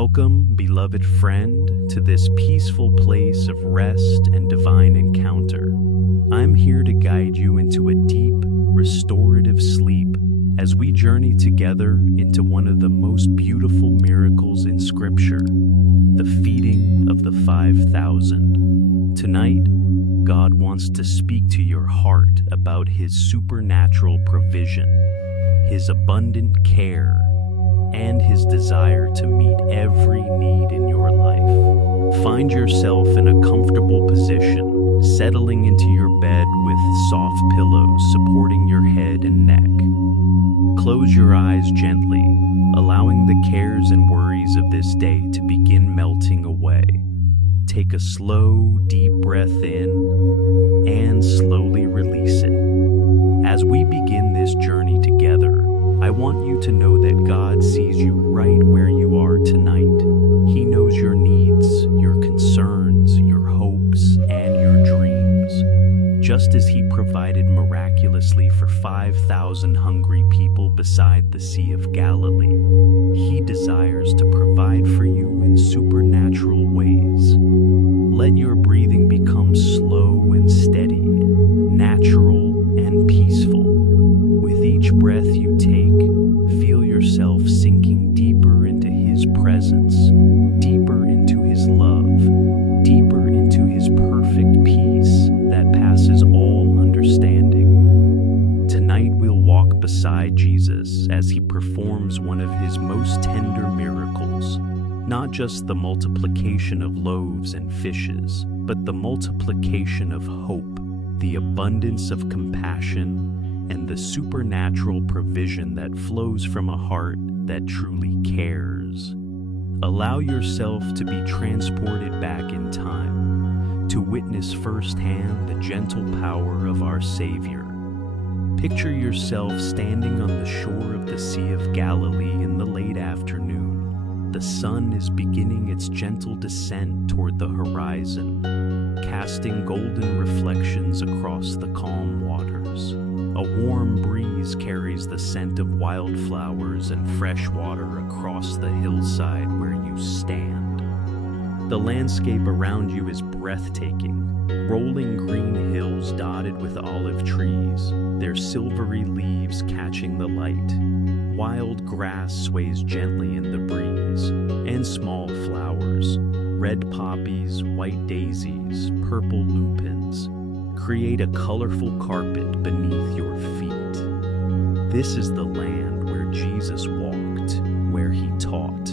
Welcome, beloved friend, to this peaceful place of rest and divine encounter. I'm here to guide you into a deep, restorative sleep as we journey together into one of the most beautiful miracles in Scripture, the feeding of the 5,000. Tonight, God wants to speak to your heart about His supernatural provision, His abundant care, and His desire to meet every need in your life. Find yourself in a comfortable position, settling into your bed with soft pillows supporting your head and neck. Close your eyes gently, allowing the cares and worries of this day to begin melting away. Take a slow, deep breath in and slowly release it. As we begin this journey together, I want you to know that God sees you right where you are tonight. He knows your needs, your concerns, your hopes, and your dreams. Just as He provided miraculously for 5,000 hungry people beside the Sea of Galilee, He desires to provide for you in supernatural ways. Let your breathing become slow and steady, natural and peaceful. With each breath you take, feel yourself sinking deeper into His presence, deeper into His love, deeper into His perfect peace that passes all understanding. Tonight we'll walk beside Jesus as He performs one of His most tender miracles, not just the multiplication of loaves and fishes, but the multiplication of hope, the abundance of compassion, and the supernatural provision that flows from a heart that truly cares. Allow yourself to be transported back in time, to witness firsthand the gentle power of our Savior. Picture yourself standing on the shore of the Sea of Galilee in the late afternoon. The sun is beginning its gentle descent toward the horizon, casting golden reflections across the calm waters. A warm breeze carries the scent of wildflowers and fresh water across the hillside where you stand. The landscape around you is breathtaking, rolling green hills dotted with olive trees, their silvery leaves catching the light. Wild grass sways gently in the breeze, and small flowers, red poppies, white daisies, purple lupins, create a colorful carpet beneath your feet. This is the land where Jesus walked, where He taught,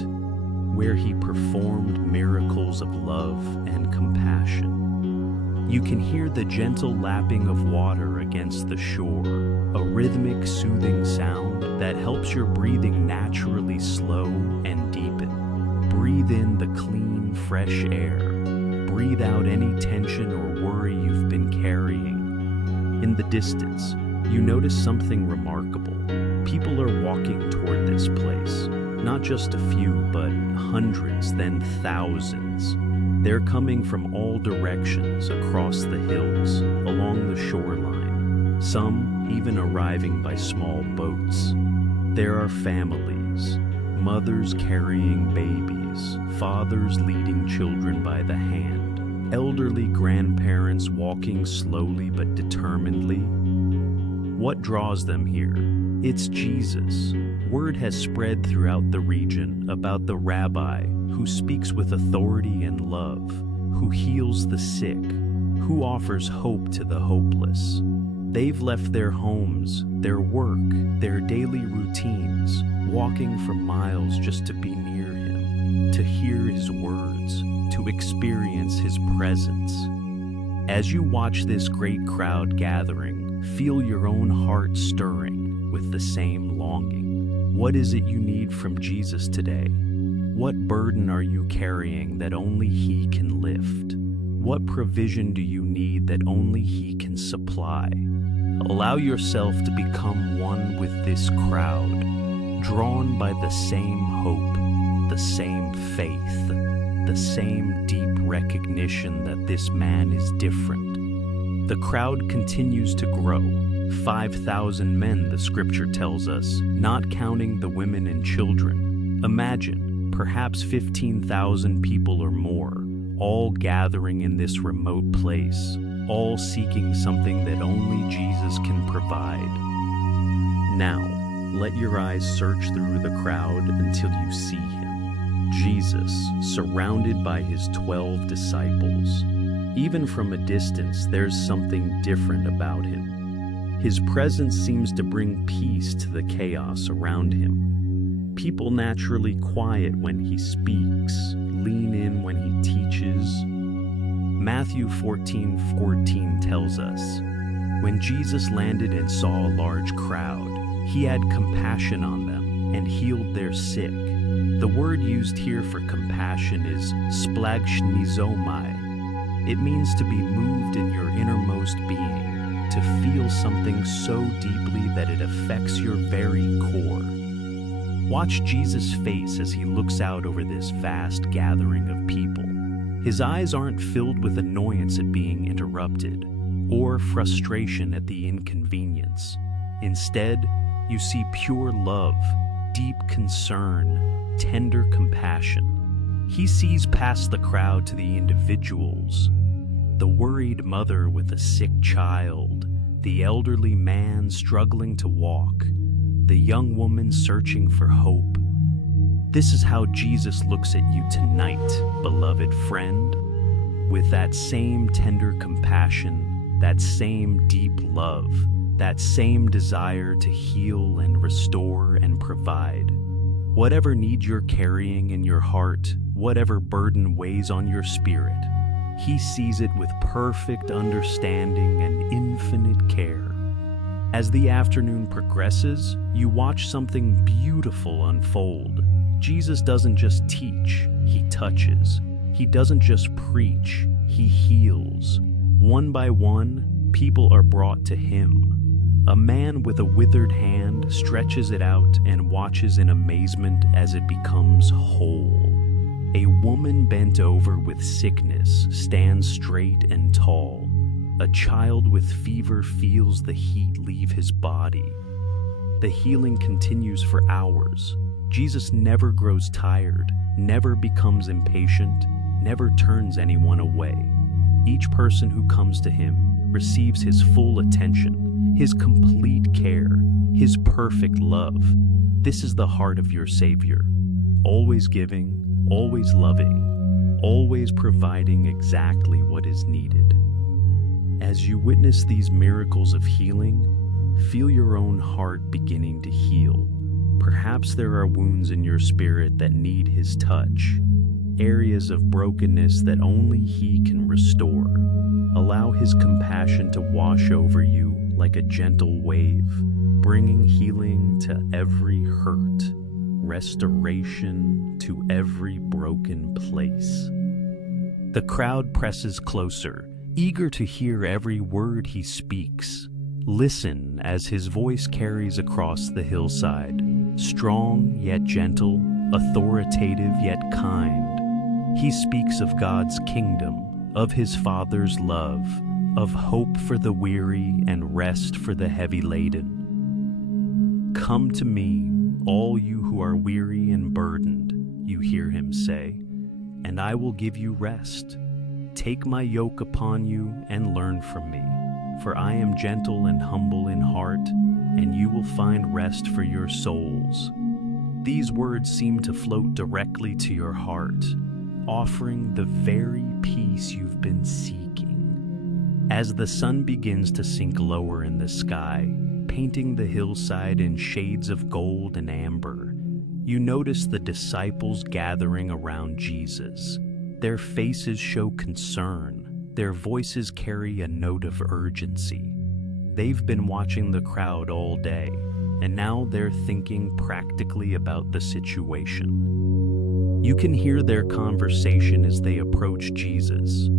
where He performed miracles of love and compassion. You can hear the gentle lapping of water against the shore, a rhythmic, soothing sound that helps your breathing naturally slow and deepen. Breathe in the clean, fresh air. Breathe out any tension or worry you've been carrying. In the distance, you notice something remarkable. People are walking toward this place. Not just a few, but hundreds, then thousands. They're coming from all directions across the hills, along the shoreline, some even arriving by small boats. There are families, mothers carrying babies, fathers leading children by the hand, elderly grandparents walking slowly but determinedly. What draws them here? It's Jesus. Word has spread throughout the region about the rabbi who speaks with authority and love, who heals the sick, who offers hope to the hopeless. They've left their homes, their work, their daily routines, walking for miles just to be near Him, to hear His words, to experience His presence. As you watch this great crowd gathering, feel your own heart stirring with the same longing. What is it you need from Jesus today? What burden are you carrying that only He can lift? What provision do you need that only He can supply? Allow yourself to become one with this crowd, drawn by the same hope, the same faith, the same deep recognition that this man is different. The crowd continues to grow. 5,000 men, the Scripture tells us, not counting the women and children. Imagine perhaps 15,000 people or more, all gathering in this remote place, all seeking something that only Jesus can provide. Now, let your eyes search through the crowd until you see him, Jesus, surrounded by his 12 disciples. Even from a distance, there's something different about him. His presence seems to bring peace to the chaos around him. People naturally quiet when he speaks, lean in when he teaches. Matthew 14:14 tells us, "When Jesus landed and saw a large crowd, he had compassion on them and healed their sick." The word used here for compassion is splagchnizomai. It means to be moved in your innermost being, to feel something so deeply that it affects your very core. Watch Jesus' face as he looks out over this vast gathering of people. His eyes aren't filled with annoyance at being interrupted or frustration at the inconvenience. Instead, you see pure love, deep concern, tender compassion. He sees past the crowd to the individuals. The worried mother with a sick child, the elderly man struggling to walk, the young woman searching for hope. This is how Jesus looks at you tonight, beloved friend, with that same tender compassion, that same deep love, that same desire to heal and restore and provide. Whatever need you're carrying in your heart, whatever burden weighs on your spirit, he sees it with perfect understanding and infinite care. As the afternoon progresses, you watch something beautiful unfold. Jesus doesn't just teach, he touches. He doesn't just preach, he heals. One by one, people are brought to him. A man with a withered hand stretches it out and watches in amazement as it becomes whole. A woman bent over with sickness stands straight and tall. A child with fever feels the heat leave his body. The healing continues for hours. Jesus never grows tired, never becomes impatient, never turns anyone away. Each person who comes to him receives his full attention, his complete care, his perfect love. This is the heart of your Savior, always giving, always loving, always providing exactly what is needed. As you witness these miracles of healing, feel your own heart beginning to heal. Perhaps there are wounds in your spirit that need his touch, areas of brokenness that only he can restore. Allow his compassion to wash over you like a gentle wave, bringing healing to every hurt, restoration to every broken place. The crowd presses closer, eager to hear every word he speaks. Listen as his voice carries across the hillside, strong yet gentle, authoritative yet kind. He speaks of God's kingdom, of his Father's love, of hope for the weary and rest for the heavy laden. "Come to me, all you who are weary and burdened," you hear him say, "and I will give you rest. Take my yoke upon you and learn from me, for I am gentle and humble in heart, and you will find rest for your souls." These words seem to float directly to your heart, offering the very peace you've been seeking. As the sun begins to sink lower in the sky, painting the hillside in shades of gold and amber, you notice the disciples gathering around Jesus. Their faces show concern. Their voices carry a note of urgency. They've been watching the crowd all day, and now they're thinking practically about the situation. You can hear their conversation as they approach Jesus.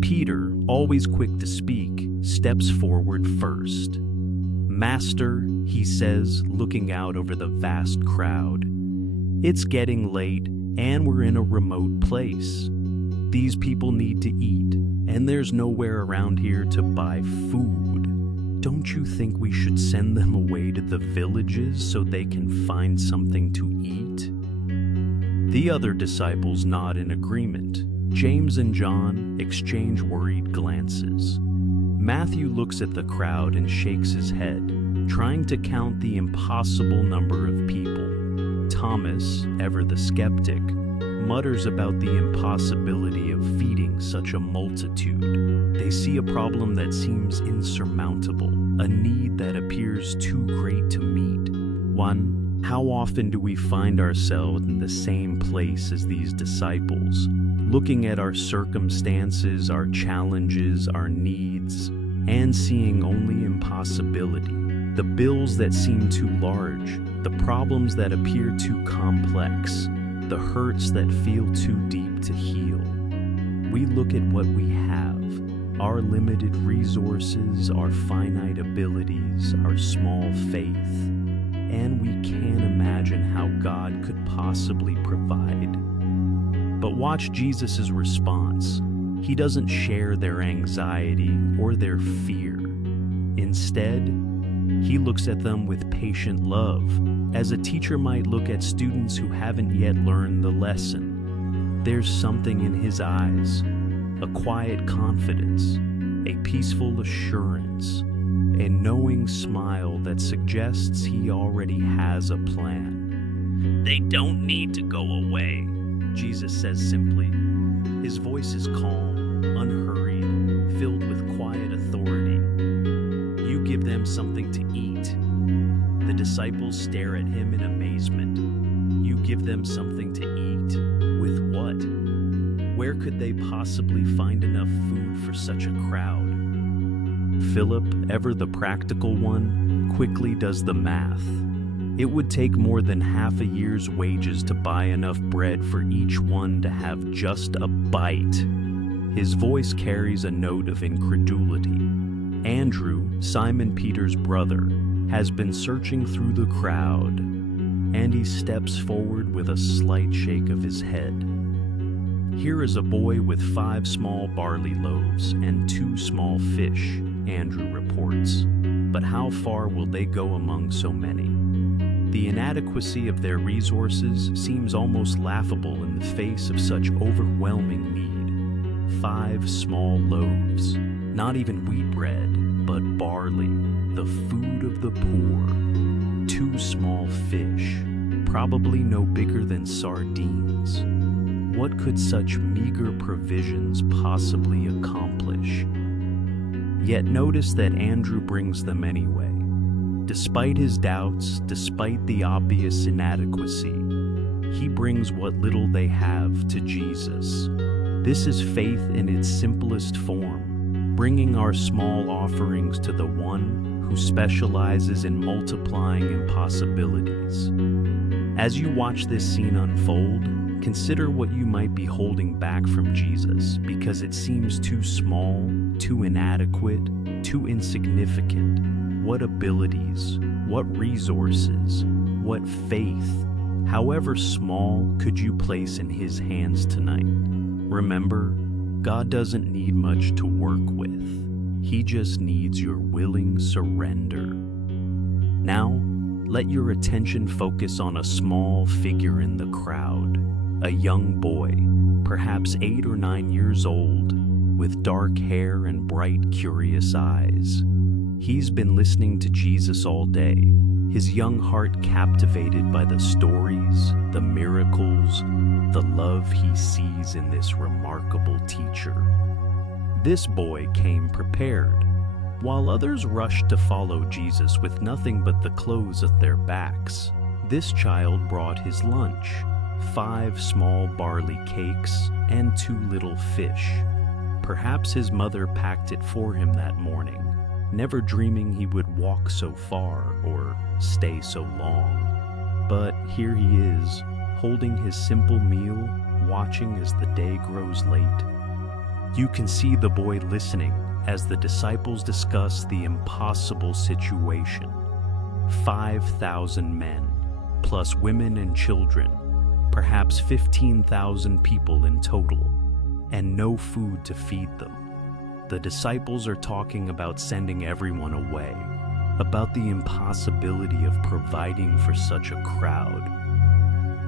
Peter, always quick to speak, steps forward first. "Master," he says, looking out over the vast crowd, "it's getting late, and we're in a remote place. These people need to eat, and there's nowhere around here to buy food. Don't you think we should send them away to the villages so they can find something to eat?" The other disciples nod in agreement. James and John exchange worried glances. Matthew looks at the crowd and shakes his head, trying to count the impossible number of people. Thomas, ever the skeptic, mutters about the impossibility of feeding such a multitude. They see a problem that seems insurmountable, a need that appears too great to meet. How often do we find ourselves in the same place as these disciples, looking at our circumstances, our challenges, our needs, and seeing only impossibility? The bills that seem too large, the problems that appear too complex, the hurts that feel too deep to heal. We look at what we have, our limited resources, our finite abilities, our small faith, and we can't imagine how God could possibly provide. But watch Jesus' response. He doesn't share their anxiety or their fear. Instead, he looks at them with patient love, as a teacher might look at students who haven't yet learned the lesson. There's something in his eyes, a quiet confidence, a peaceful assurance, a knowing smile that suggests he already has a plan. They don't need to go away, Jesus says simply. His voice is calm, unhurried, filled with quiet authority. You give them something to eat. The disciples stare at him in amazement. You give them something to eat? With what? Where could they possibly find enough food for such a crowd? Philip, ever the practical one, quickly does the math. It would take more than half a year's wages to buy enough bread for each one to have just a bite. His voice carries a note of incredulity. Andrew, Simon Peter's brother, has been searching through the crowd, and he steps forward with a slight shake of his head. Here is a boy with 5 small barley loaves and 2 small fish, Andrew reports. But how far will they go among so many? The inadequacy of their resources seems almost laughable in the face of such overwhelming need. 5 small loaves, not even wheat bread, but barley, the food of the poor. 2 small fish, probably no bigger than sardines. What could such meager provisions possibly accomplish? Yet notice that Andrew brings them anyway. Despite his doubts, despite the obvious inadequacy, he brings what little they have to Jesus. This is faith in its simplest form, bringing our small offerings to the one who specializes in multiplying impossibilities. As you watch this scene unfold, consider what you might be holding back from Jesus because it seems too small, too inadequate, too insignificant. What abilities, what resources, what faith, however small, could you place in His hands tonight? Remember, God doesn't need much to work with. He just needs your willing surrender. Now, let your attention focus on a small figure in the crowd, a young boy, perhaps 8 or 9 years old, with dark hair and bright, curious eyes. He's been listening to Jesus all day, his young heart captivated by the stories, the miracles, the love he sees in this remarkable teacher. This boy came prepared, while others rushed to follow Jesus with nothing but the clothes at their backs. This child brought his lunch, 5 small barley cakes and 2 little fish. Perhaps his mother packed it for him that morning, never dreaming he would walk so far or stay so long. But here he is, holding his simple meal, watching as the day grows late. You can see the boy listening as the disciples discuss the impossible situation. 5,000 men, plus women and children, perhaps 15,000 people in total, and no food to feed them. The disciples are talking about sending everyone away, about the impossibility of providing for such a crowd.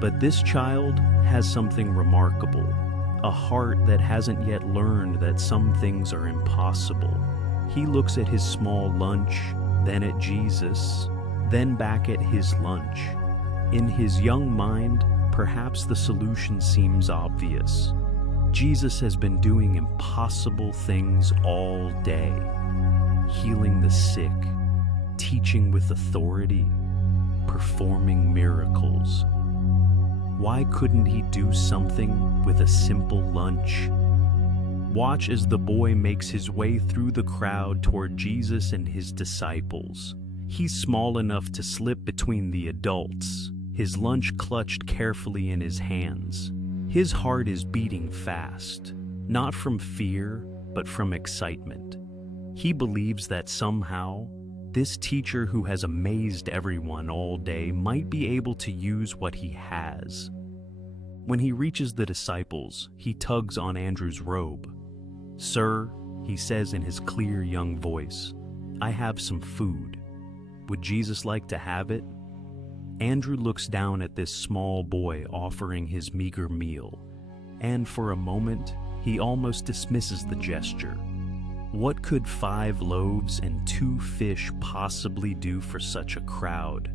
But this child has something remarkable, a heart that hasn't yet learned that some things are impossible. He looks at his small lunch, then at Jesus, then back at his lunch. In his young mind, perhaps the solution seems obvious. Jesus has been doing impossible things all day, healing the sick, teaching with authority, performing miracles. Why couldn't he do something with a simple lunch? Watch as the boy makes his way through the crowd toward Jesus and his disciples. He's small enough to slip between the adults, his lunch clutched carefully in his hands. His heart is beating fast, not from fear, but from excitement. He believes that somehow, this teacher who has amazed everyone all day might be able to use what he has. When he reaches the disciples, he tugs on Andrew's robe. "Sir," he says in his clear young voice, "I have some food. Would Jesus like to have it?" Andrew looks down at this small boy offering his meager meal, and for a moment, he almost dismisses the gesture. What could 5 loaves and 2 fish possibly do for such a crowd?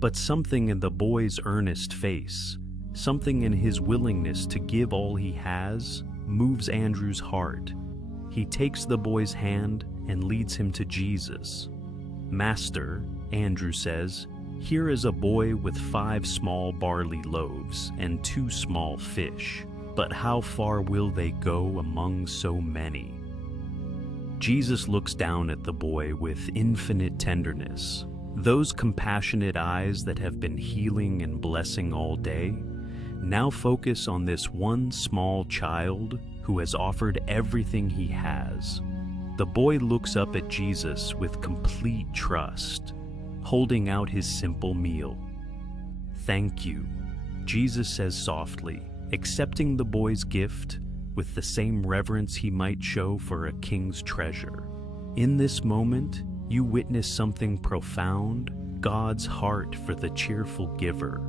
But something in the boy's earnest face, something in his willingness to give all he has, moves Andrew's heart. He takes the boy's hand and leads him to Jesus. "Master," Andrew says, "here is a boy with 5 small barley loaves and 2 small fish, but how far will they go among so many?" Jesus looks down at the boy with infinite tenderness. Those compassionate eyes that have been healing and blessing all day now focus on this one small child who has offered everything he has. The boy looks up at Jesus with complete trust, holding out his simple meal. "Thank you," Jesus says softly, accepting the boy's gift with the same reverence he might show for a king's treasure. In this moment, you witness something profound, God's heart for the cheerful giver,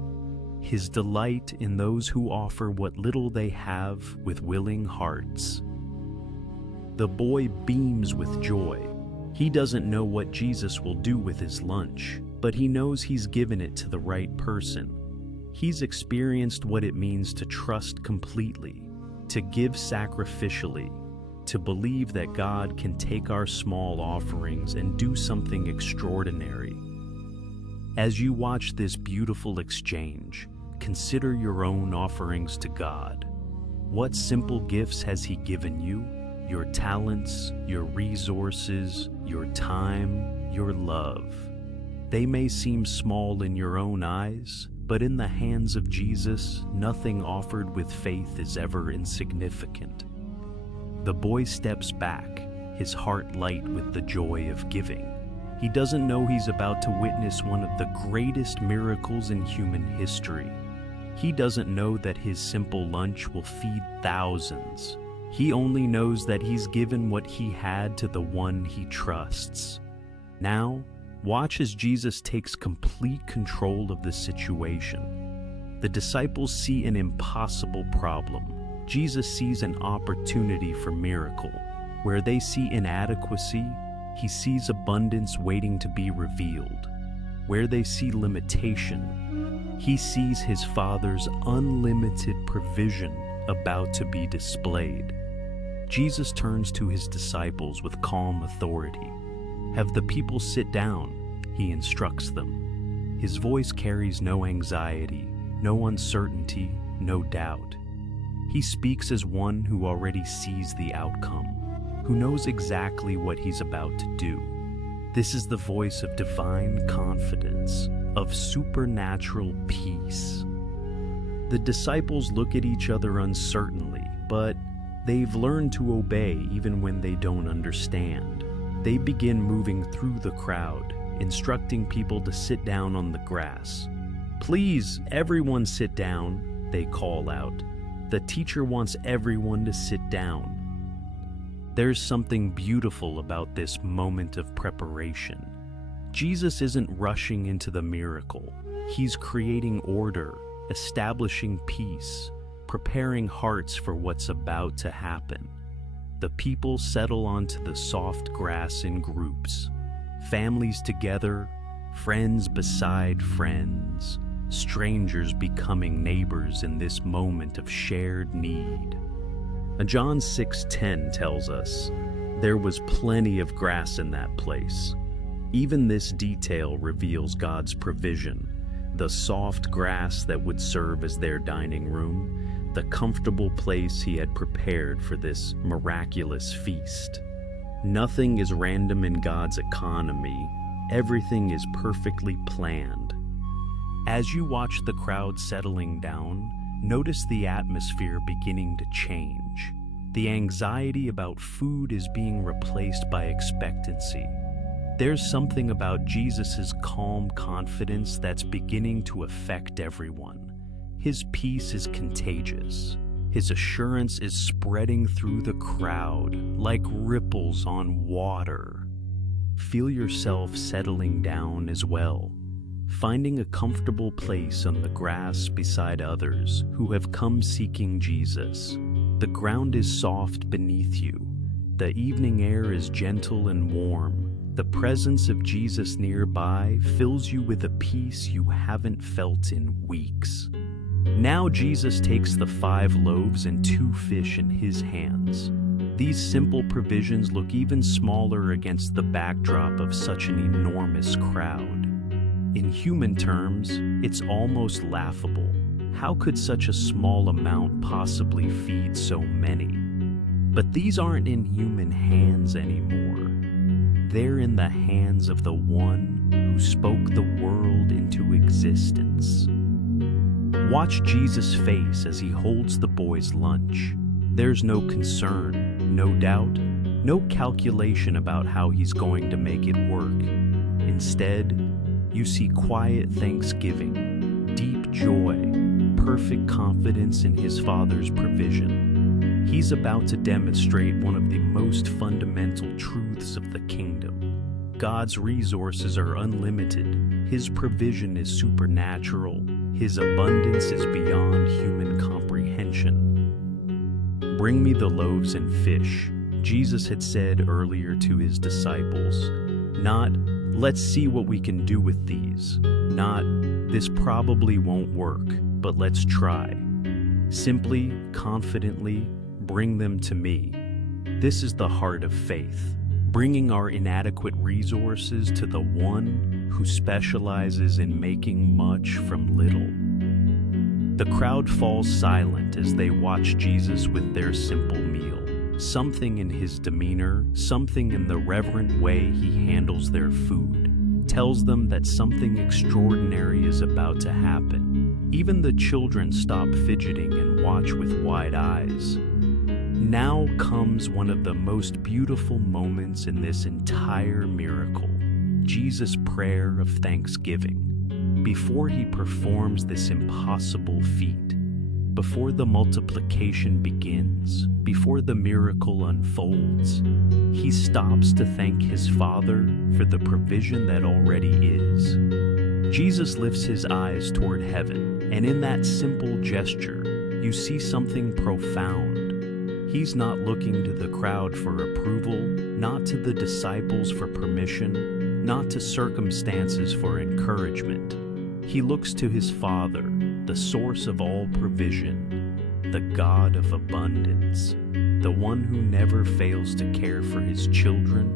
his delight in those who offer what little they have with willing hearts. The boy beams with joy. He doesn't know what Jesus will do with his lunch, but he knows he's given it to the right person. He's experienced what it means to trust completely, to give sacrificially, to believe that God can take our small offerings and do something extraordinary. As you watch this beautiful exchange, consider your own offerings to God. What simple gifts has He given you? Your talents, your resources, your time, your love. They may seem small in your own eyes, but in the hands of Jesus, nothing offered with faith is ever insignificant. The boy steps back, his heart light with the joy of giving. He doesn't know he's about to witness one of the greatest miracles in human history. He doesn't know that his simple lunch will feed thousands. He only knows that he's given what he had to the one he trusts. Now, watch as Jesus takes complete control of the situation. The disciples see an impossible problem. Jesus sees an opportunity for miracle. Where they see inadequacy, He sees abundance waiting to be revealed. Where they see limitation, He sees His Father's unlimited provision about to be displayed. Jesus turns to His disciples with calm authority. "Have the people sit down," He instructs them. His voice carries no anxiety, no uncertainty, no doubt. He speaks as one who already sees the outcome, who knows exactly what He's about to do. This is the voice of divine confidence, of supernatural peace. The disciples look at each other uncertainly, but they've learned to obey even when they don't understand. They begin moving through the crowd, instructing people to sit down on the grass. "Please, everyone sit down," they call out. The teacher wants everyone to sit down. There's something beautiful about this moment of preparation. Jesus isn't rushing into the miracle. He's creating order, establishing peace, preparing hearts for what's about to happen. The people settle onto the soft grass in groups, families together, friends beside friends, strangers becoming neighbors in this moment of shared need. John 6:10 tells us, "There was plenty of grass in that place." Even this detail reveals God's provision, the soft grass that would serve as their dining room, the comfortable place he had prepared for this miraculous feast. Nothing is random in God's economy. Everything is perfectly planned. As you watch the crowd settling down, notice the atmosphere beginning to change. The anxiety about food is being replaced by expectancy. There's something about Jesus' calm confidence that's beginning to affect everyone. His peace is contagious. His assurance is spreading through the crowd like ripples on water. Feel yourself settling down as well, finding a comfortable place on the grass beside others who have come seeking Jesus. The ground is soft beneath you. The evening air is gentle and warm. The presence of Jesus nearby fills you with a peace you haven't felt in weeks. Now Jesus takes the 5 loaves and 2 fish in his hands. These simple provisions look even smaller against the backdrop of such an enormous crowd. In human terms, it's almost laughable. How could such a small amount possibly feed so many? But these aren't in human hands anymore. They're in the hands of the one who spoke the world into existence. Watch Jesus' face as he holds the boys' lunch. There's no concern, no doubt, no calculation about how he's going to make it work. Instead, you see quiet thanksgiving, deep joy, perfect confidence in his Father's provision. He's about to demonstrate one of the most fundamental truths of the kingdom. God's resources are unlimited. His provision is supernatural. His abundance is beyond human comprehension. "Bring me the loaves and fish," Jesus had said earlier to his disciples. Not, "Let's see what we can do with these." Not, "This probably won't work, but let's try." Simply, confidently, "Bring them to me." This is the heart of faith, bringing our inadequate resources to the one who specializes in making much from little. The crowd falls silent as they watch Jesus with their simple meal. Something in his demeanor, something in the reverent way he handles their food, tells them that something extraordinary is about to happen. Even the children stop fidgeting and watch with wide eyes. Now comes one of the most beautiful moments in this entire miracle, Jesus' prayer of thanksgiving. Before he performs this impossible feat, before the multiplication begins, before the miracle unfolds, he stops to thank his Father for the provision that already is. Jesus lifts his eyes toward heaven, and in that simple gesture, you see something profound. He's not looking to the crowd for approval, not to the disciples for permission, not to circumstances for encouragement. He looks to his Father, the source of all provision, the God of abundance, the one who never fails to care for his children.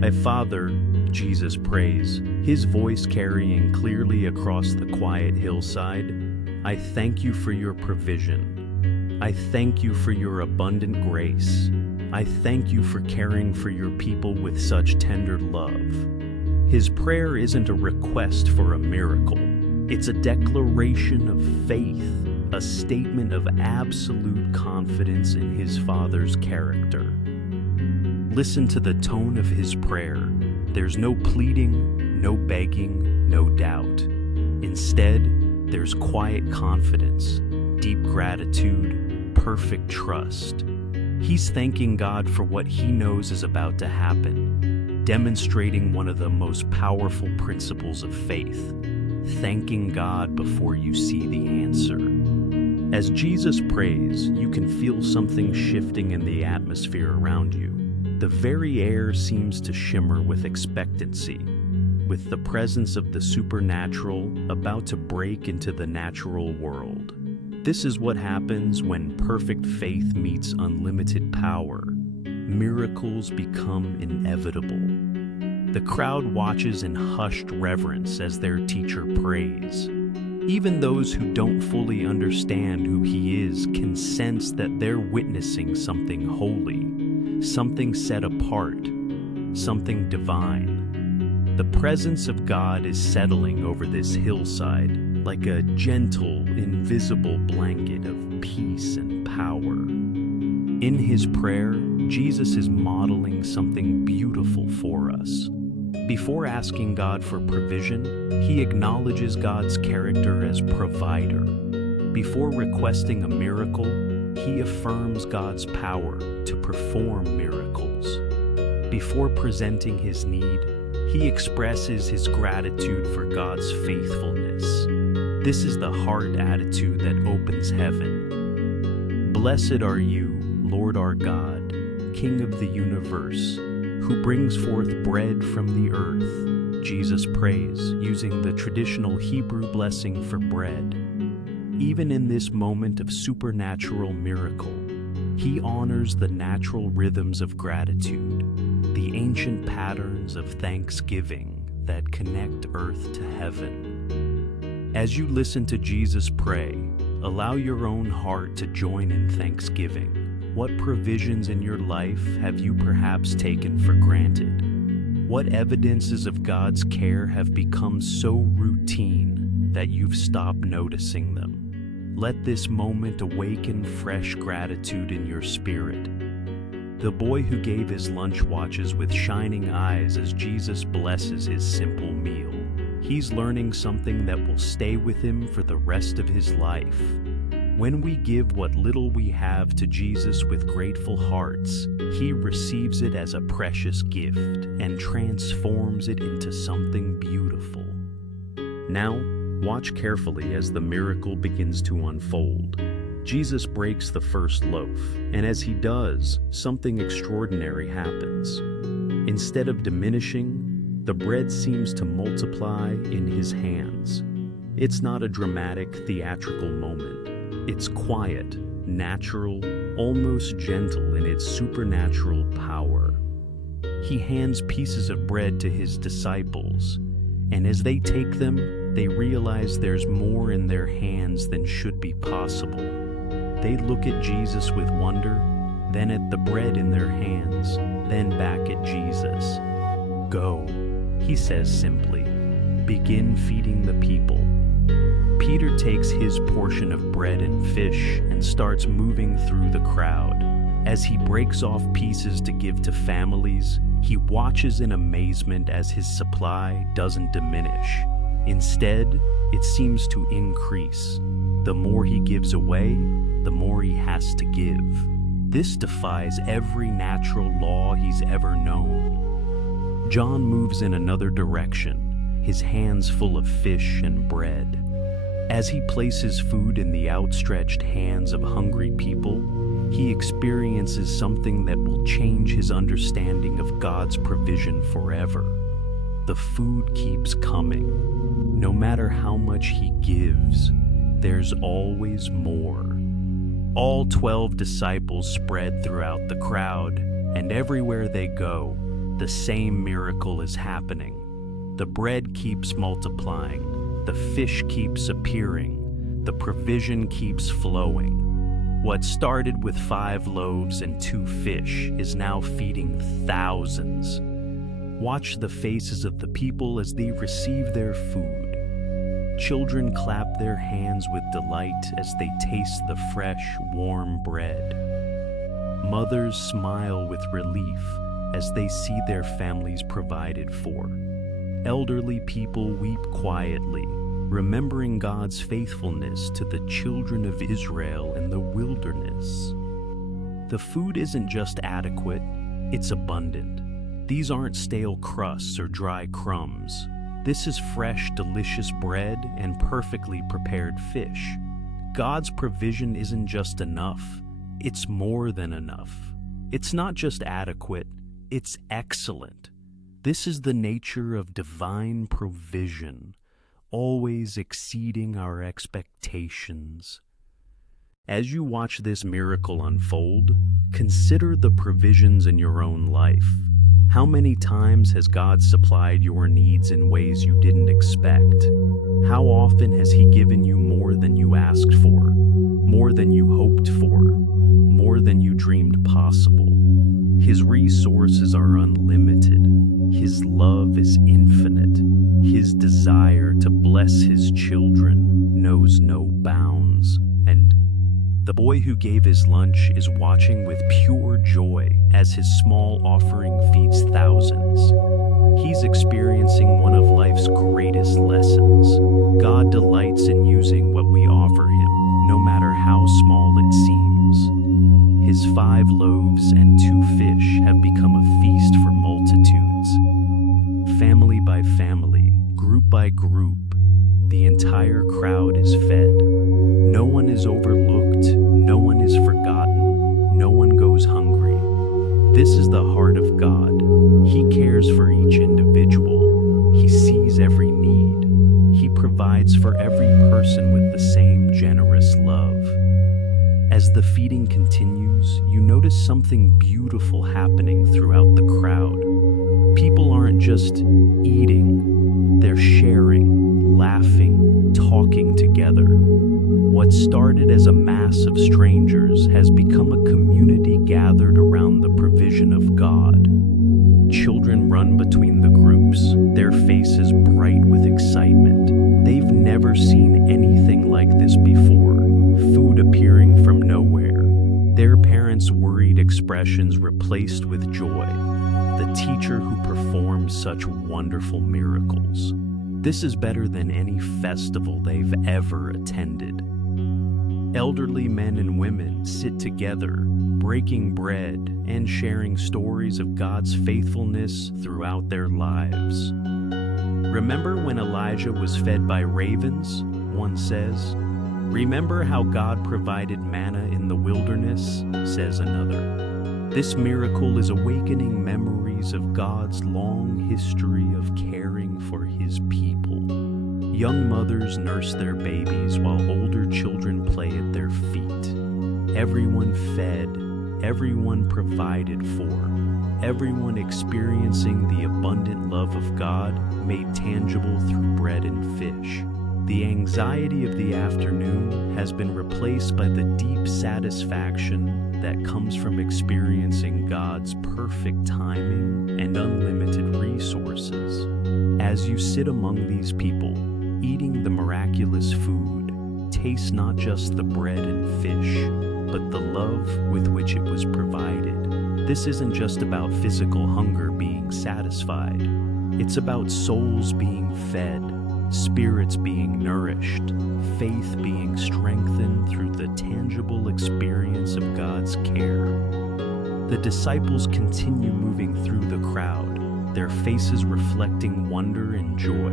My Father, Jesus prays, his voice carrying clearly across the quiet hillside, I thank you for your provision. I thank you for your abundant grace. I thank you for caring for your people with such tender love. His prayer isn't a request for a miracle. It's a declaration of faith, a statement of absolute confidence in his Father's character. Listen to the tone of his prayer. There's no pleading, no begging, no doubt. Instead, there's quiet confidence, deep gratitude, perfect trust. He's thanking God for what he knows is about to happen, demonstrating one of the most powerful principles of faith. thanking God before you see the answer. As Jesus prays, you can feel something shifting in the atmosphere around you. The very air seems to shimmer with expectancy, with the presence of the supernatural about to break into the natural world. This is what happens when perfect faith meets unlimited power. Miracles become inevitable. The crowd watches in hushed reverence as their teacher prays. Even those who don't fully understand who he is can sense that they're witnessing something holy, something set apart, something divine. The presence of God is settling over this hillside like a gentle, invisible blanket of peace and power. In his prayer, Jesus is modeling something beautiful for us. Before asking God for provision, he acknowledges God's character as provider. Before requesting a miracle, he affirms God's power to perform miracles. Before presenting his need, he expresses his gratitude for God's faithfulness. This is the heart attitude that opens heaven. Blessed are you, Lord our God, King of the universe, who brings forth bread from the earth. Jesus prays, using the traditional Hebrew blessing for bread. Even in this moment of supernatural miracle, he honors the natural rhythms of gratitude, the ancient patterns of thanksgiving that connect earth to heaven. As you listen to Jesus pray, allow your own heart to join in thanksgiving. What provisions in your life have you perhaps taken for granted? What evidences of God's care have become so routine that you've stopped noticing them? Let this moment awaken fresh gratitude in your spirit. The boy who gave his lunch watches with shining eyes as Jesus blesses his simple meal. He's learning something that will stay with him for the rest of his life. When we give what little we have to Jesus with grateful hearts, he receives it as a precious gift and transforms it into something beautiful. Now, watch carefully as the miracle begins to unfold. Jesus breaks the first loaf, and as he does, something extraordinary happens. Instead of diminishing, the bread seems to multiply in his hands. It's not a dramatic, theatrical moment. It's quiet, natural, almost gentle in its supernatural power. He hands pieces of bread to his disciples, and as they take them, they realize there's more in their hands than should be possible. They look at Jesus with wonder, then at the bread in their hands, then back at Jesus. Go, he says simply. Begin feeding the people. Peter takes his portion of bread and fish and starts moving through the crowd. As he breaks off pieces to give to families, he watches in amazement as his supply doesn't diminish. Instead, it seems to increase. The more he gives away, the more he has to give. This defies every natural law he's ever known. John moves in another direction, his hands full of fish and bread. As he places food in the outstretched hands of hungry people, he experiences something that will change his understanding of God's provision forever. The food keeps coming. No matter how much he gives, there's always more. All 12 disciples spread throughout the crowd, and everywhere they go, the same miracle is happening. The bread keeps multiplying. The fish keeps appearing, the provision keeps flowing. What started with 5 loaves and 2 fish is now feeding thousands. Watch the faces of the people as they receive their food. Children clap their hands with delight as they taste the fresh, warm bread. Mothers smile with relief as they see their families provided for. Elderly people weep quietly, remembering God's faithfulness to the children of Israel in the wilderness. The food isn't just adequate, it's abundant. These aren't stale crusts or dry crumbs. This is fresh, delicious bread and perfectly prepared fish. God's provision isn't just enough, it's more than enough. It's not just adequate, it's excellent. This is the nature of divine provision, always exceeding our expectations. As you watch this miracle unfold, consider the provisions in your own life. How many times has God supplied your needs in ways you didn't expect? How often has He given you more than you asked for, more than you hoped for, more than you dreamed possible? His resources are unlimited. His love is infinite. His desire to bless His children knows no bounds. And the boy who gave his lunch is watching with pure joy as his small offering feeds thousands. He's experiencing one of life's greatest lessons. God delights in using what we offer Him, no matter how small it seems. His 5 loaves and 2 fish have become a feast for multitudes. Family by family, group by group, the entire crowd is fed. No one is overlooked, no one is forgotten, no one goes hungry. This is the heart of God. He cares for each individual. He sees every need. He provides for every person with the same generous love. As the feeding continues, you notice something beautiful happening throughout the crowd. People aren't just eating, they're sharing, laughing, talking together. What started as a mass of strangers has become a community gathered around the provision of God. Children run between the groups, their faces bright with excitement. They've never seen anything like this before, food appearing from nowhere. Their parents' worried expressions replaced with joy. The teacher who performs such wonderful miracles. This is better than any festival they've ever attended. Elderly men and women sit together, breaking bread and sharing stories of God's faithfulness throughout their lives. Remember when Elijah was fed by ravens, one says. Remember how God provided manna in the wilderness, says another. This miracle is awakening memories of God's long history of caring for His people. Young mothers nurse their babies while older children play at their feet. Everyone fed, everyone provided for, everyone experiencing the abundant love of God made tangible through bread and fish. The anxiety of the afternoon has been replaced by the deep satisfaction that comes from experiencing God's perfect timing and unlimited resources. As you sit among these people, eating the miraculous food, taste not just the bread and fish, but the love with which it was provided. This isn't just about physical hunger being satisfied. It's about souls being fed, spirits being nourished, faith being strengthened through the tangible experience of God's care. The disciples continue moving through the crowd, their faces reflecting wonder and joy.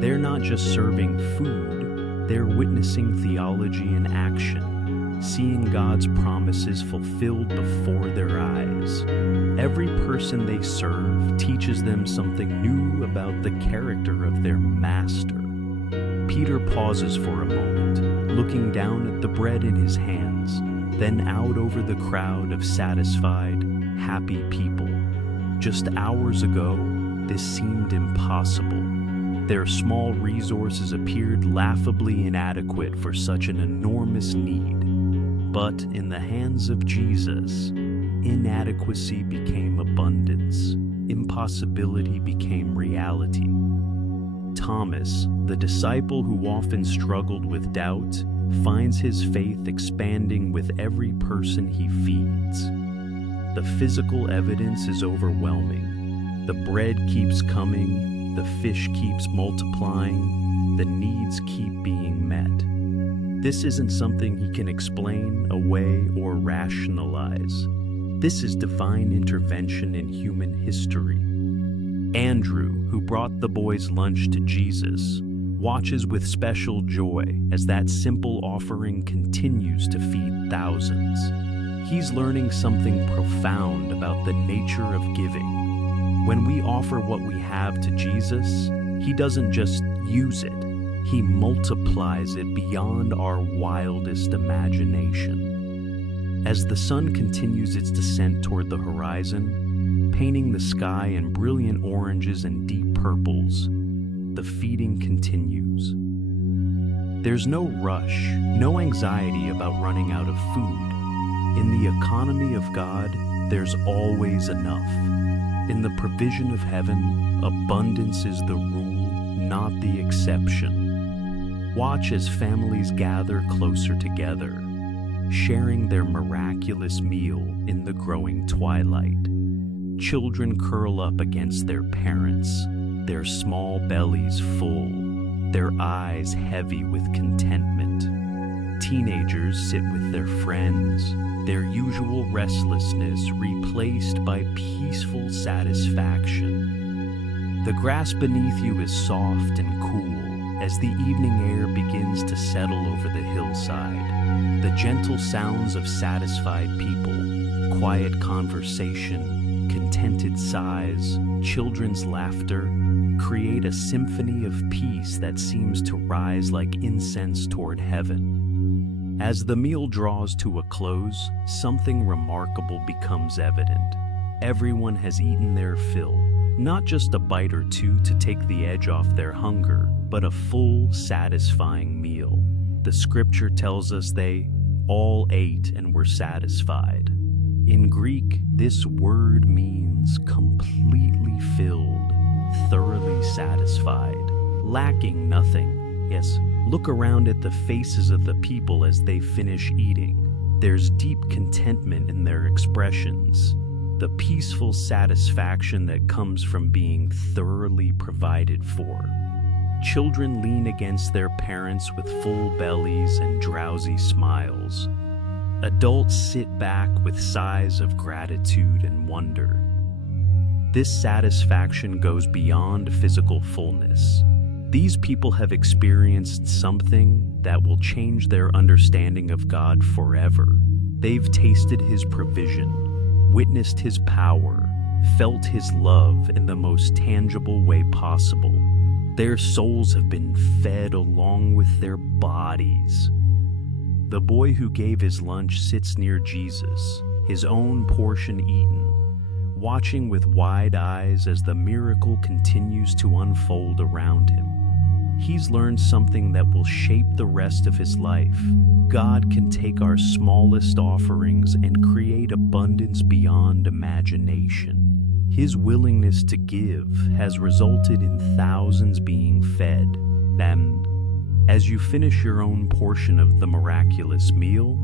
They're not just serving food, they're witnessing theology in action, seeing God's promises fulfilled before their eyes. Every person they serve teaches them something new about the character of their master. Peter pauses for a moment, looking down at the bread in his hands, then out over the crowd of satisfied, happy people. Just hours ago, this seemed impossible. Their small resources appeared laughably inadequate for such an enormous need. But in the hands of Jesus, inadequacy became abundance. Impossibility became reality. Thomas, the disciple who often struggled with doubt, finds his faith expanding with every person he feeds. The physical evidence is overwhelming. The bread keeps coming, the fish keeps multiplying, the needs keep being met. This isn't something he can explain away or rationalize. This is divine intervention in human history. Andrew, who brought the boys' lunch to Jesus, watches with special joy as that simple offering continues to feed thousands. He's learning something profound about the nature of giving. When we offer what we have to Jesus, He doesn't just use it, He multiplies it beyond our wildest imagination. As the sun continues its descent toward the horizon, painting the sky in brilliant oranges and deep purples, the feeding continues. There's no rush, no anxiety about running out of food. In the economy of God, there's always enough. In the provision of heaven, abundance is the rule, not the exception. Watch as families gather closer together, sharing their miraculous meal in the growing twilight. Children curl up against their parents, their small bellies full, their eyes heavy with contentment. Teenagers sit with their friends, their usual restlessness replaced by peaceful satisfaction. The grass beneath you is soft and cool as the evening air begins to settle over the hillside. The gentle sounds of satisfied people, quiet conversation, contented sighs, children's laughter, create a symphony of peace that seems to rise like incense toward heaven. As the meal draws to a close, something remarkable becomes evident. Everyone has eaten their fill, not just a bite or two to take the edge off their hunger, but a full, satisfying meal. The scripture tells us they all ate and were satisfied. In Greek, this word means completely filled, thoroughly satisfied, lacking nothing. Yes, look around at the faces of the people as they finish eating. There's deep contentment in their expressions, the peaceful satisfaction that comes from being thoroughly provided for. Children lean against their parents with full bellies and drowsy smiles. Adults sit back with sighs of gratitude and wonder. This satisfaction goes beyond physical fullness. These people have experienced something that will change their understanding of God forever. They've tasted His provision, witnessed His power, felt His love in the most tangible way possible. Their souls have been fed along with their bodies. The boy who gave his lunch sits near Jesus, his own portion eaten, watching with wide eyes as the miracle continues to unfold around him. He's learned something that will shape the rest of his life. God can take our smallest offerings and create abundance beyond imagination. His willingness to give has resulted in thousands being fed. And as you finish your own portion of the miraculous meal,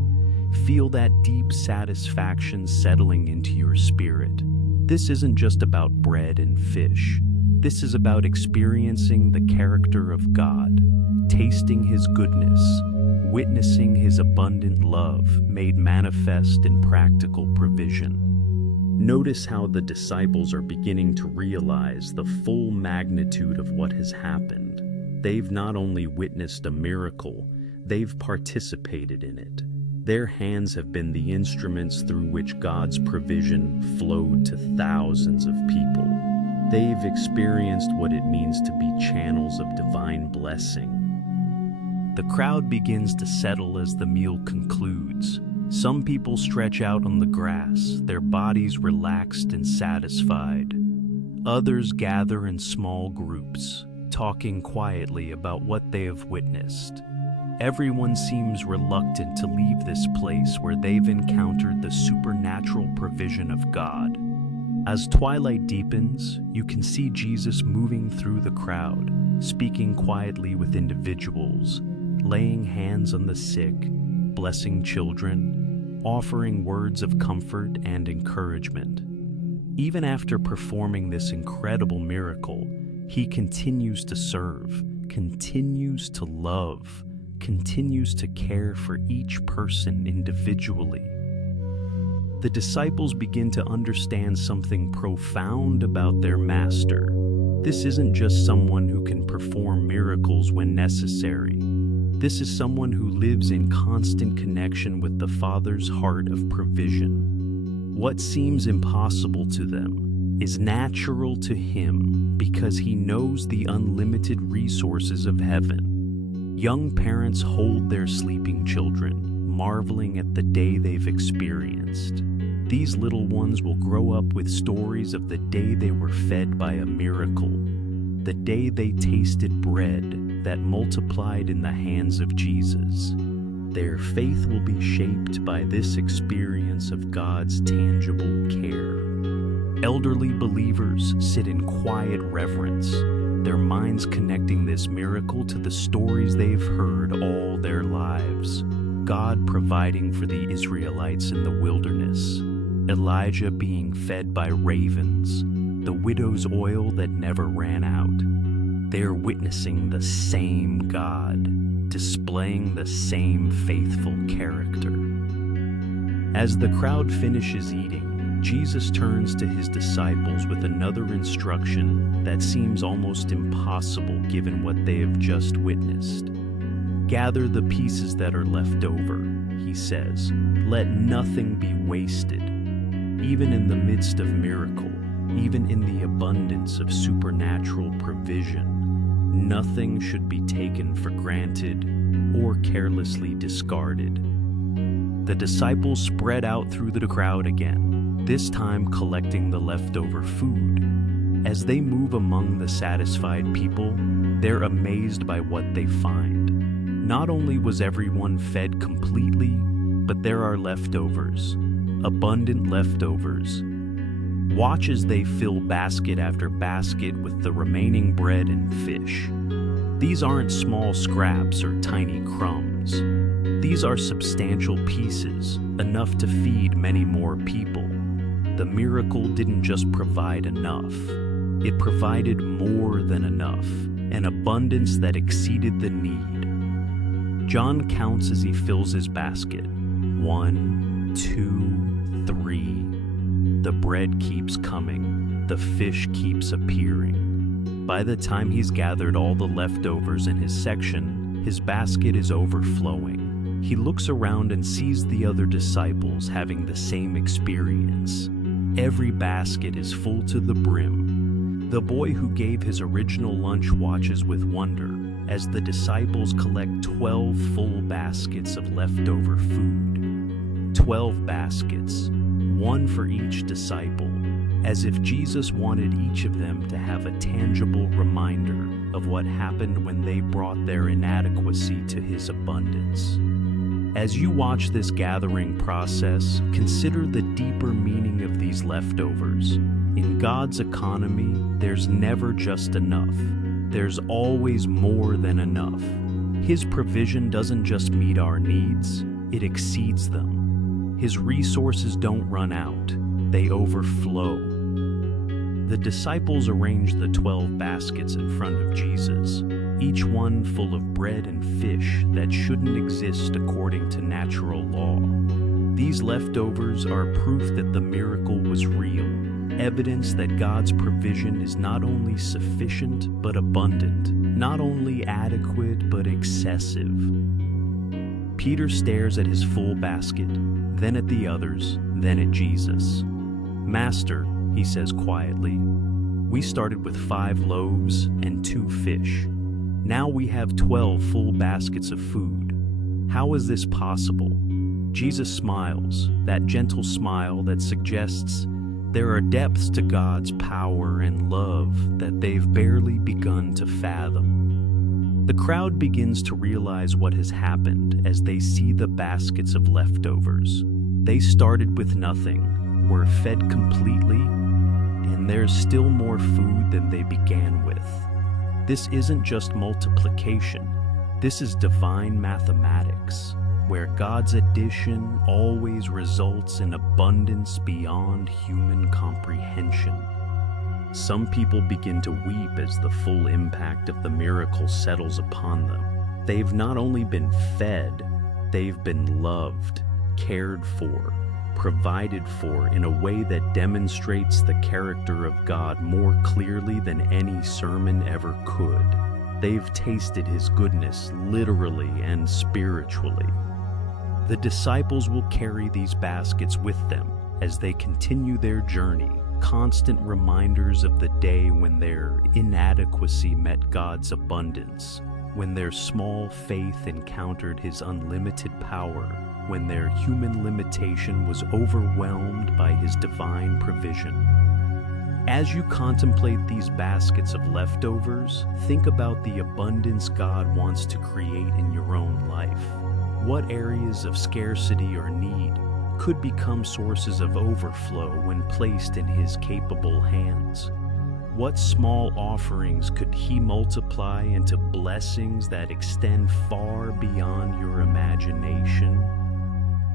feel that deep satisfaction settling into your spirit. This isn't just about bread and fish. This is about experiencing the character of God, tasting His goodness, witnessing His abundant love made manifest in practical provision. Notice how the disciples are beginning to realize the full magnitude of what has happened. They've not only witnessed a miracle, they've participated in it. Their hands have been the instruments through which God's provision flowed to thousands of people. They've experienced what it means to be channels of divine blessing. The crowd begins to settle as the meal concludes. Some people stretch out on the grass, their bodies relaxed and satisfied. Others gather in small groups, talking quietly about what they have witnessed. Everyone seems reluctant to leave this place where they've encountered the supernatural provision of God. As twilight deepens, you can see Jesus moving through the crowd, speaking quietly with individuals, laying hands on the sick, blessing children, offering words of comfort and encouragement. Even after performing this incredible miracle, He continues to serve, continues to love, continues to care for each person individually. the disciples begin to understand something profound about their master. This isn't just someone who can perform miracles when necessary. This is someone who lives in constant connection with the Father's heart of provision. What seems impossible to them is natural to him because he knows the unlimited resources of heaven. Young parents hold their sleeping children, marveling at the day they've experienced. These little ones will grow up with stories of the day they were fed by a miracle, the day they tasted bread that multiplied in the hands of Jesus. Their faith will be shaped by this experience of God's tangible care. Elderly believers sit in quiet reverence, their minds connecting this miracle to the stories they've heard all their lives. God providing for the Israelites in the wilderness, Elijah being fed by ravens, the widow's oil that never ran out. They're witnessing the same God, displaying the same faithful character. As the crowd finishes eating, Jesus turns to his disciples with another instruction that seems almost impossible given what they have just witnessed. Gather the pieces that are left over, he says. Let nothing be wasted. Even in the midst of miracle, even in the abundance of supernatural provision, nothing should be taken for granted or carelessly discarded. The disciples spread out through the crowd again, this time collecting the leftover food. As they move among the satisfied people, they're amazed by what they find. Not only was everyone fed completely, but there are leftovers, abundant leftovers. Watch as they fill basket after basket with the remaining bread and fish. These aren't small scraps or tiny crumbs. These are substantial pieces, enough to feed many more people. The miracle didn't just provide enough. It provided more than enough, an abundance that exceeded the need. John counts as he fills his basket. 1, 2, 3. The bread keeps coming. The fish keeps appearing. By the time he's gathered all the leftovers in his section, his basket is overflowing. He looks around and sees the other disciples having the same experience. Every basket is full to the brim. The boy who gave his original lunch watches with wonder as the disciples collect 12 full baskets of leftover food. 12 baskets, one for each disciple, as if Jesus wanted each of them to have a tangible reminder of what happened when they brought their inadequacy to his abundance. As you watch this gathering process, consider the deeper meaning of these leftovers. In God's economy, there's never just enough. There's always more than enough. His provision doesn't just meet our needs, it exceeds them. His resources don't run out, they overflow. The disciples arranged the 12 baskets in front of Jesus, each one full of bread and fish that shouldn't exist according to natural law. These leftovers are proof that the miracle was real, evidence that God's provision is not only sufficient but abundant, not only adequate but excessive. Peter stares at his full basket, then at the others, then at Jesus. "Master," he says quietly, "we started with 5 loaves and 2 fish. Now we have 12 full baskets of food. How is this possible?" Jesus smiles, that gentle smile that suggests there are depths to God's power and love that they've barely begun to fathom. The crowd begins to realize what has happened as they see the baskets of leftovers. They started with nothing, were fed completely, and there's still more food than they began with. This isn't just multiplication, this is divine mathematics, where God's addition always results in abundance beyond human comprehension. Some people begin to weep as the full impact of the miracle settles upon them. They've not only been fed, they've been loved, cared for, provided for in a way that demonstrates the character of God more clearly than any sermon ever could. They've tasted his goodness literally and spiritually. The disciples will carry these baskets with them as they continue their journey, constant reminders of the day when their inadequacy met God's abundance, when their small faith encountered his unlimited power, when their human limitation was overwhelmed by his divine provision. As you contemplate these baskets of leftovers, think about the abundance God wants to create in your own life. What areas of scarcity or need could become sources of overflow when placed in his capable hands? What small offerings could he multiply into blessings that extend far beyond your imagination?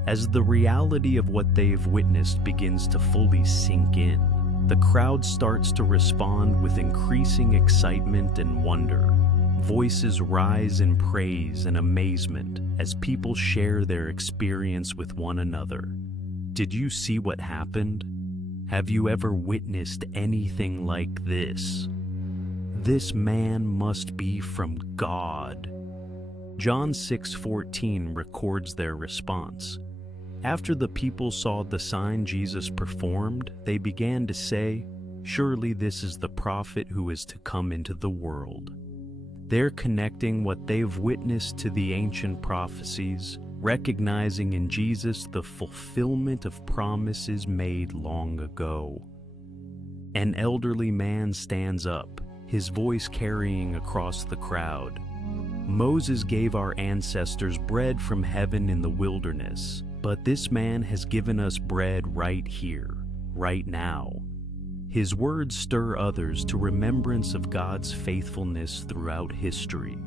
As the reality of what they've witnessed begins to fully sink in, the crowd starts to respond with increasing excitement and wonder. Voices rise in praise and amazement as people share their experience with one another. Did you see what happened? Have you ever witnessed anything like this? This man must be from God. John 6:14 records their response. After the people saw the sign Jesus performed, they began to say, "Surely this is the prophet who is to come into the world." They're connecting what they've witnessed to the ancient prophecies, recognizing in Jesus the fulfillment of promises made long ago. An elderly man stands up, his voice carrying across the crowd. Moses gave our ancestors bread from heaven in the wilderness, but this man has given us bread right here, right now. His words stir others to remembrance of God's faithfulness throughout history,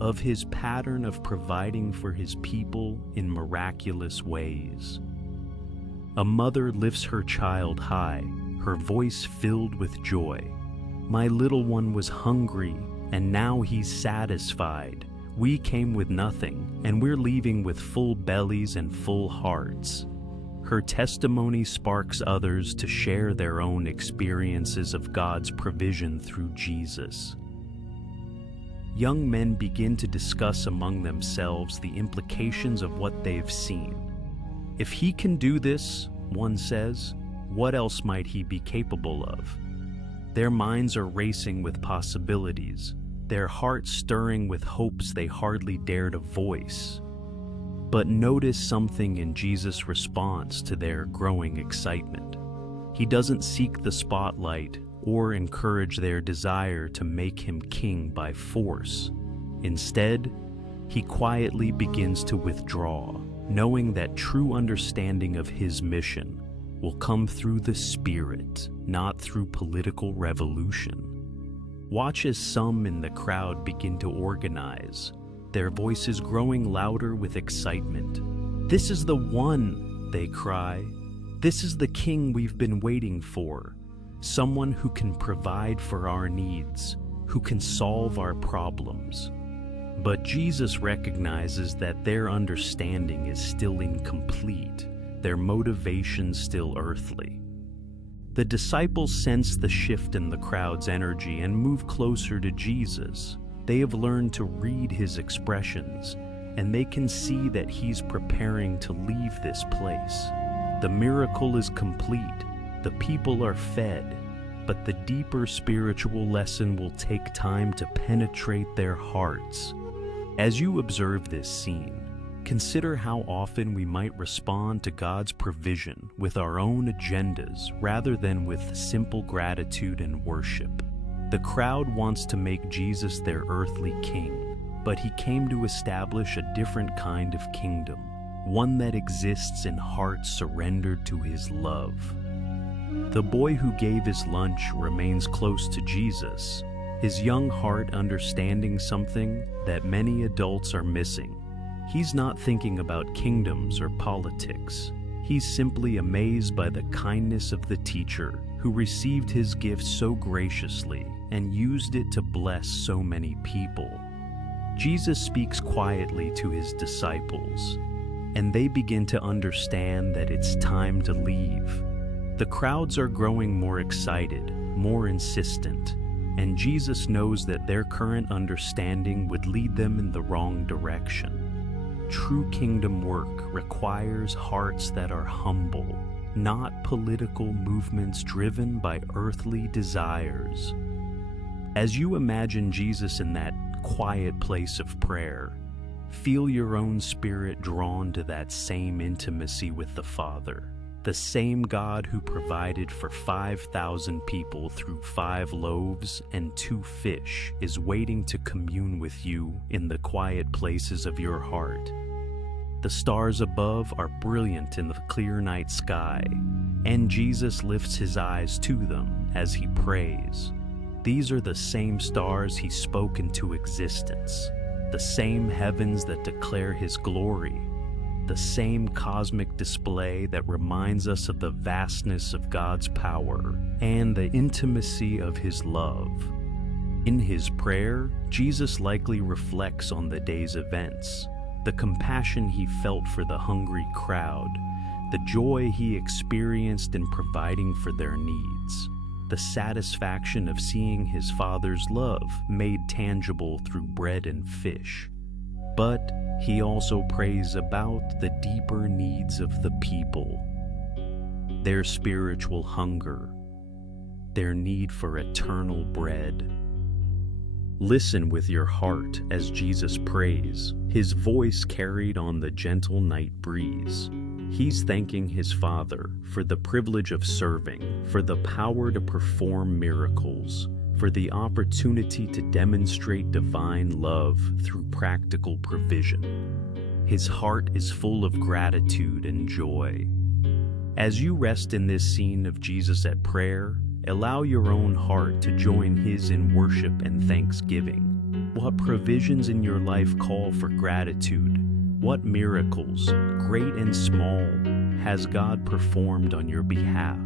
of his pattern of providing for his people in miraculous ways. A mother lifts her child high, her voice filled with joy. "My little one was hungry, and now he's satisfied. We came with nothing, and we're leaving with full bellies and full hearts." Her testimony sparks others to share their own experiences of God's provision through Jesus. Young men begin to discuss among themselves the implications of what they've seen. "If he can do this," one says, "what else might he be capable of?" Their minds are racing with possibilities, their hearts stirring with hopes they hardly dare to voice. But notice something in Jesus' response to their growing excitement. He doesn't seek the spotlight or encourage their desire to make him king by force. Instead, he quietly begins to withdraw, knowing that true understanding of his mission will come through the Spirit, not through political revolution. Watch as some in the crowd begin to organize, their voices growing louder with excitement. "This is the one," they cry. "This is the king we've been waiting for. Someone who can provide for our needs, who can solve our problems." But Jesus recognizes that their understanding is still incomplete, their motivation still earthly. The disciples sense the shift in the crowd's energy and move closer to Jesus. They have learned to read his expressions, and they can see that he's preparing to leave this place. The miracle is complete, the people are fed, but the deeper spiritual lesson will take time to penetrate their hearts. As you observe this scene, consider how often we might respond to God's provision with our own agendas rather than with simple gratitude and worship. The crowd wants to make Jesus their earthly king, but he came to establish a different kind of kingdom, one that exists in hearts surrendered to his love. The boy who gave his lunch remains close to Jesus, his young heart understanding something that many adults are missing. He's not thinking about kingdoms or politics. He's simply amazed by the kindness of the teacher who received his gift so graciously and used it to bless so many people. Jesus speaks quietly to his disciples. and they begin to understand that it's time to leave. The crowds are growing more excited, more insistent, and Jesus knows that their current understanding would lead them in the wrong direction. True kingdom work requires hearts that are humble, not political movements driven by earthly desires. As you imagine Jesus in that quiet place of prayer, feel your own spirit drawn to that same intimacy with the Father. The same God who provided for 5,000 people through 5 loaves and 2 fish is waiting to commune with you in the quiet places of your heart. The stars above are brilliant in the clear night sky, and Jesus lifts his eyes to them as he prays. These are the same stars he spoke into existence, the same heavens that declare his glory, the same cosmic display that reminds us of the vastness of God's power and the intimacy of his love. In his prayer, Jesus likely reflects on the day's events, the compassion he felt for the hungry crowd, the joy he experienced in providing for their needs, the satisfaction of seeing his Father's love made tangible through bread and fish. But he also prays about the deeper needs of the people, their spiritual hunger, their need for eternal bread. Listen with your heart as Jesus prays, his voice carried on the gentle night breeze. He's thanking his Father for the privilege of serving, for the power to perform miracles, for the opportunity to demonstrate divine love through practical provision. His heart is full of gratitude and joy. As you rest in this scene of Jesus at prayer, allow your own heart to join his in worship and thanksgiving. What provisions in your life call for gratitude? What miracles, great and small, has God performed on your behalf?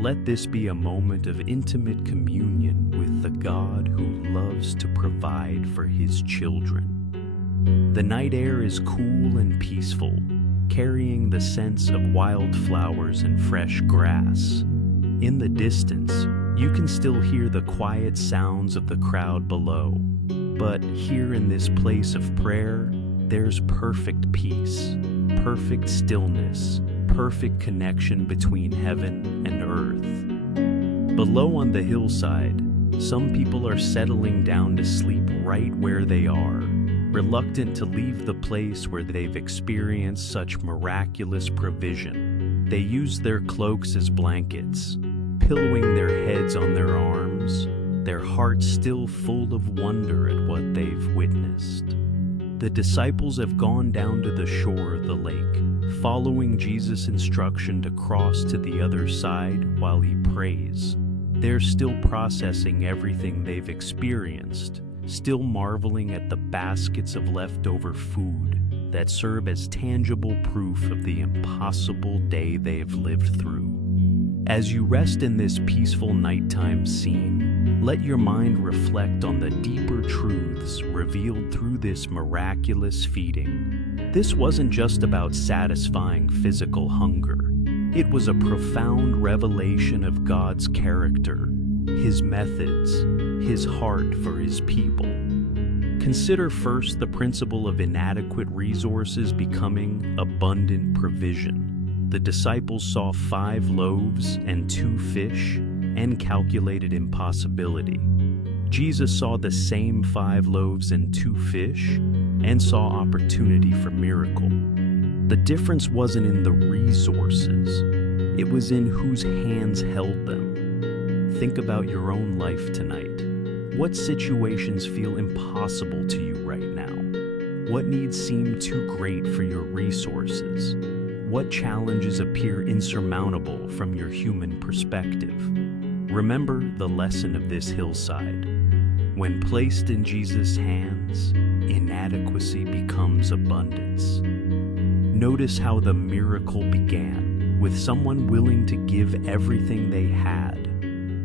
Let this be a moment of intimate communion with the God who loves to provide for his children. The night air is cool and peaceful, carrying the scents of wildflowers and fresh grass. In the distance, you can still hear the quiet sounds of the crowd below. But here in this place of prayer, there's perfect peace, perfect stillness, perfect connection between heaven and earth. Below on the hillside, some people are settling down to sleep right where they are, reluctant to leave the place where they've experienced such miraculous provision. They use their cloaks as blankets, pillowing their heads on their arms, their hearts still full of wonder at what they've witnessed. The disciples have gone down to the shore of the lake, following Jesus' instruction to cross to the other side while he prays. They're still processing everything they've experienced, still marveling at the baskets of leftover food that serve as tangible proof of the impossible day they've lived through. As you rest in this peaceful nighttime scene, let your mind reflect on the deeper truths revealed through this miraculous feeding. This wasn't just about satisfying physical hunger. It was a profound revelation of God's character, his methods, his heart for his people. Consider first the principle of inadequate resources becoming abundant provision. The disciples saw 5 loaves and 2 fish and calculated impossibility. Jesus saw the same 5 loaves and 2 fish and saw opportunity for miracle. The difference wasn't in the resources, it was in whose hands held them. Think about your own life tonight. What situations feel impossible to you right now? What needs seem too great for your resources? What challenges appear insurmountable from your human perspective? Remember the lesson of this hillside. When placed in Jesus' hands, inadequacy becomes abundance. Notice how the miracle began, with someone willing to give everything they had.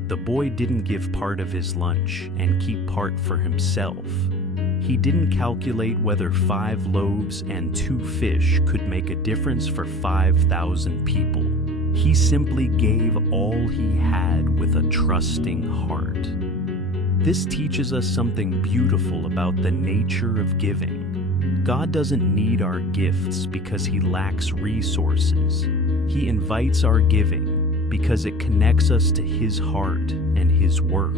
The boy didn't give part of his lunch and keep part for himself. He didn't calculate whether 5 loaves and 2 fish could make a difference for 5,000 people. He simply gave all he had with a trusting heart. This teaches us something beautiful about the nature of giving. God doesn't need our gifts because he lacks resources. He invites our giving because it connects us to his heart and his work.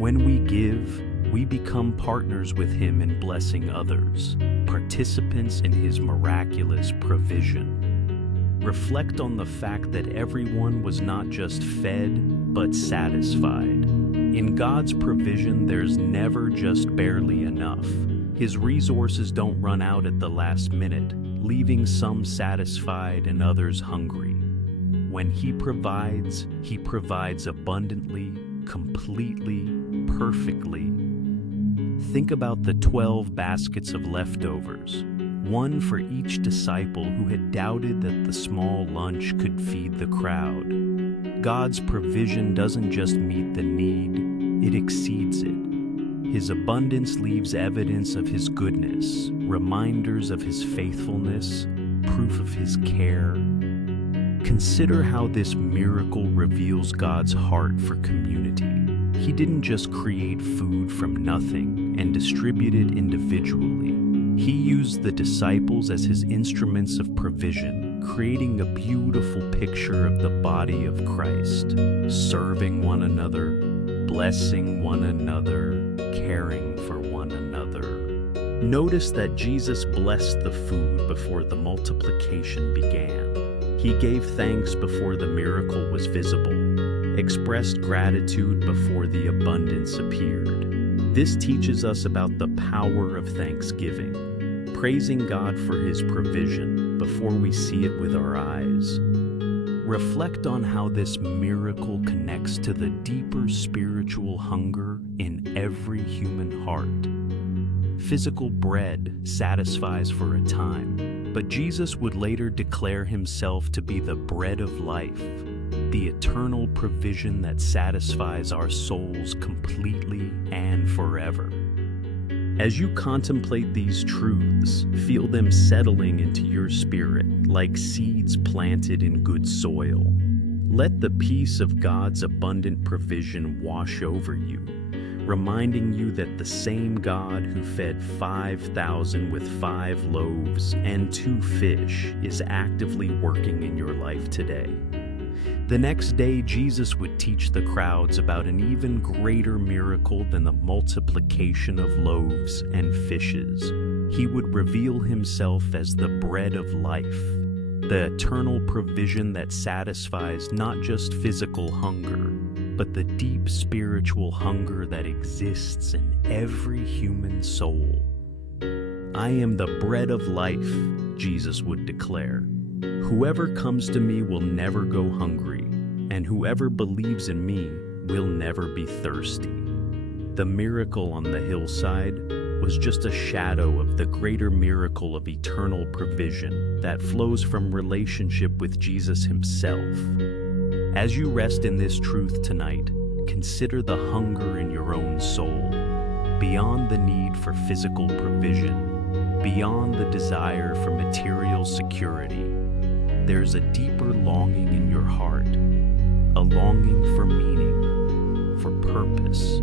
When we give, we become partners with him in blessing others, participants in his miraculous provision. Reflect on the fact that everyone was not just fed, but satisfied. In God's provision, there's never just barely enough. His resources don't run out at the last minute, leaving some satisfied and others hungry. When he provides abundantly, completely, perfectly. Think about the 12 baskets of leftovers, one for each disciple who had doubted that the small lunch could feed the crowd. God's provision doesn't just meet the need, it exceeds it. His abundance leaves evidence of his goodness, reminders of his faithfulness, proof of his care. Consider how this miracle reveals God's heart for community. He didn't just create food from nothing and distribute it individually. He used the disciples as his instruments of provision, creating a beautiful picture of the body of Christ, serving one another, blessing one another, caring for one another. Notice that Jesus blessed the food before the multiplication began. He gave thanks before the miracle was visible, expressed gratitude before the abundance appeared. This teaches us about the power of thanksgiving, praising God for his provision before we see it with our eyes. Reflect on how this miracle connects to the deeper spiritual hunger in every human heart. Physical bread satisfies for a time, but Jesus would later declare himself to be the bread of life, the eternal provision that satisfies our souls completely and forever. As you contemplate these truths, feel them settling into your spirit like seeds planted in good soil. Let the peace of God's abundant provision wash over you, reminding you that the same God who fed 5,000 with 5 loaves and 2 fish is actively working in your life today. The next day, Jesus would teach the crowds about an even greater miracle than the multiplication of loaves and fishes. He would reveal himself as the bread of life, the eternal provision that satisfies not just physical hunger, but the deep spiritual hunger that exists in every human soul. I am the bread of life, Jesus would declare. Whoever comes to me will never go hungry, and whoever believes in me will never be thirsty. The miracle on the hillside was just a shadow of the greater miracle of eternal provision that flows from relationship with Jesus himself. As you rest in this truth tonight, consider the hunger in your own soul, beyond the need for physical provision, beyond the desire for material security. There's a deeper longing in your heart, a longing for meaning, for purpose,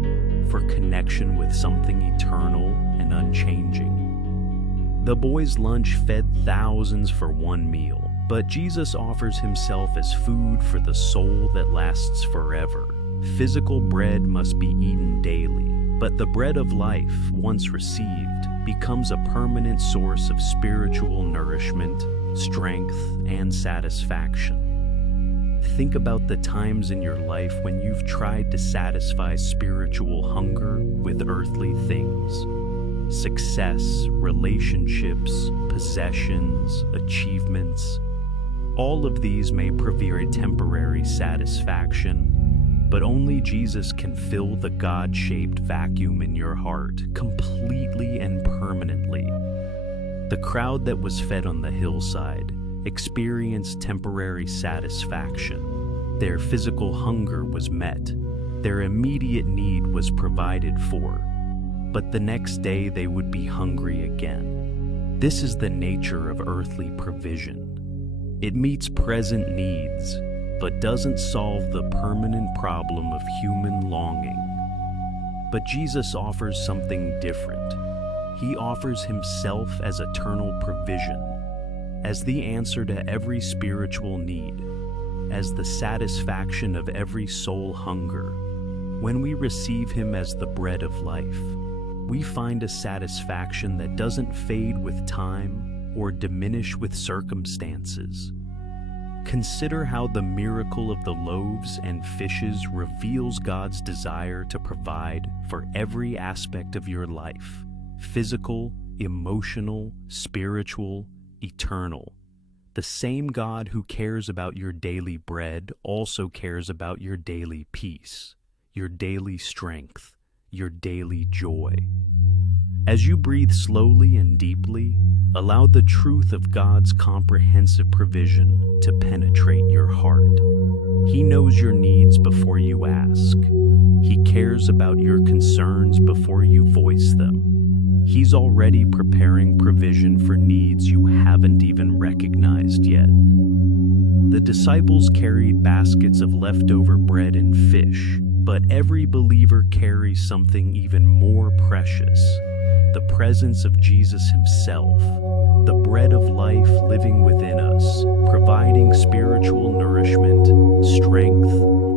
for connection with something eternal and unchanging. The boys' lunch fed thousands for one meal, but Jesus offers himself as food for the soul that lasts forever. Physical bread must be eaten daily, but the bread of life, once received, becomes a permanent source of spiritual nourishment, strength, and satisfaction. Think about the times in your life when you've tried to satisfy spiritual hunger with earthly things. Success, relationships, possessions, achievements. All of these may provide a temporary satisfaction, but only Jesus can fill the God-shaped vacuum in your heart completely and permanently. The crowd that was fed on the hillside experienced temporary satisfaction. Their physical hunger was met. Their immediate need was provided for. but the next day they would be hungry again. This is the nature of earthly provision. It meets present needs, but doesn't solve the permanent problem of human longing. But Jesus offers something different. He offers himself as eternal provision, as the answer to every spiritual need, as the satisfaction of every soul hunger. When we receive him as the bread of life, we find a satisfaction that doesn't fade with time or diminish with circumstances. Consider how the miracle of the loaves and fishes reveals God's desire to provide for every aspect of your life: physical, emotional, spiritual, eternal. The same God who cares about your daily bread also cares about your daily peace, your daily strength, your daily joy. As you breathe slowly and deeply, allow the truth of God's comprehensive provision to penetrate your heart. He knows your needs before you ask. He cares about your concerns before you voice them. He's already preparing provision for needs you haven't even recognized yet. The disciples carried baskets of leftover bread and fish, but every believer carries something even more precious: the presence of Jesus himself, the bread of life living within us, providing spiritual nourishment, strength,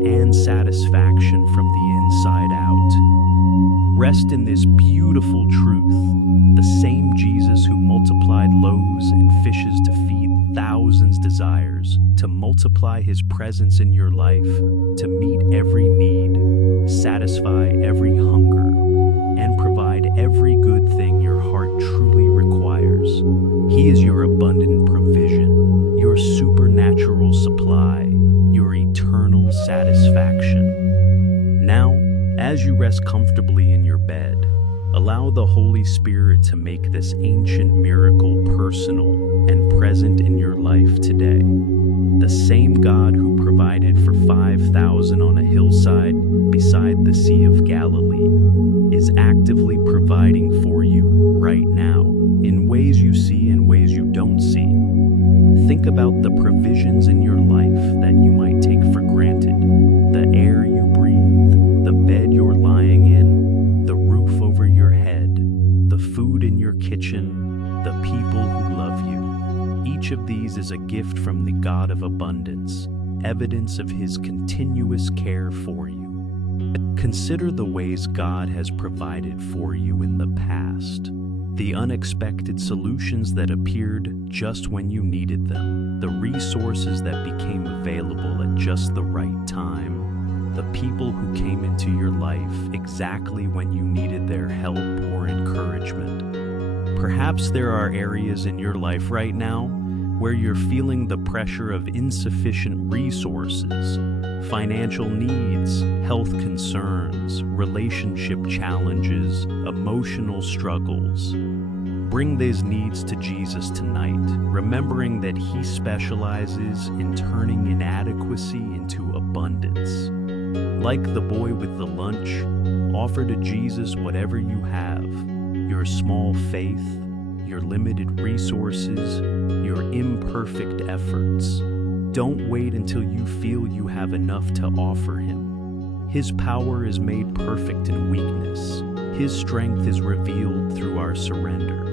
and satisfaction from the inside out. Rest in this beautiful truth. The same Jesus who multiplied loaves and fishes to feed thousands desires to multiply his presence in your life, to meet every need, satisfy every hunger, and provide every good thing your heart truly requires. He is your abundant provision, your supernatural supply, your eternal satisfaction. Now, as you rest comfortably in your bed, allow the Holy Spirit to make this ancient miracle personal and present in your life today. The same God who provided for 5,000 on a hillside beside the Sea of Galilee is actively providing for you right now, in ways you see and ways you don't see. Think about the provisions in your life that you might take for granted: the air you breathe, the bed you're lying in, the roof over your head, the food in your kitchen, the people who love you. Each of these is a gift from the God of abundance, evidence of his continuous care for you. Consider the ways God has provided for you in the past, the unexpected solutions that appeared just when you needed them, the resources that became available at just the right time, the people who came into your life exactly when you needed their help or encouragement. Perhaps there are areas in your life right now where you're feeling the pressure of insufficient resources, financial needs, health concerns, relationship challenges, emotional struggles. Bring these needs to Jesus tonight, remembering that he specializes in turning inadequacy into abundance. Like the boy with the lunch, offer to Jesus whatever you have: your small faith, your limited resources, your imperfect efforts. Don't wait until you feel you have enough to offer him. His power is made perfect in weakness. His strength is revealed through our surrender.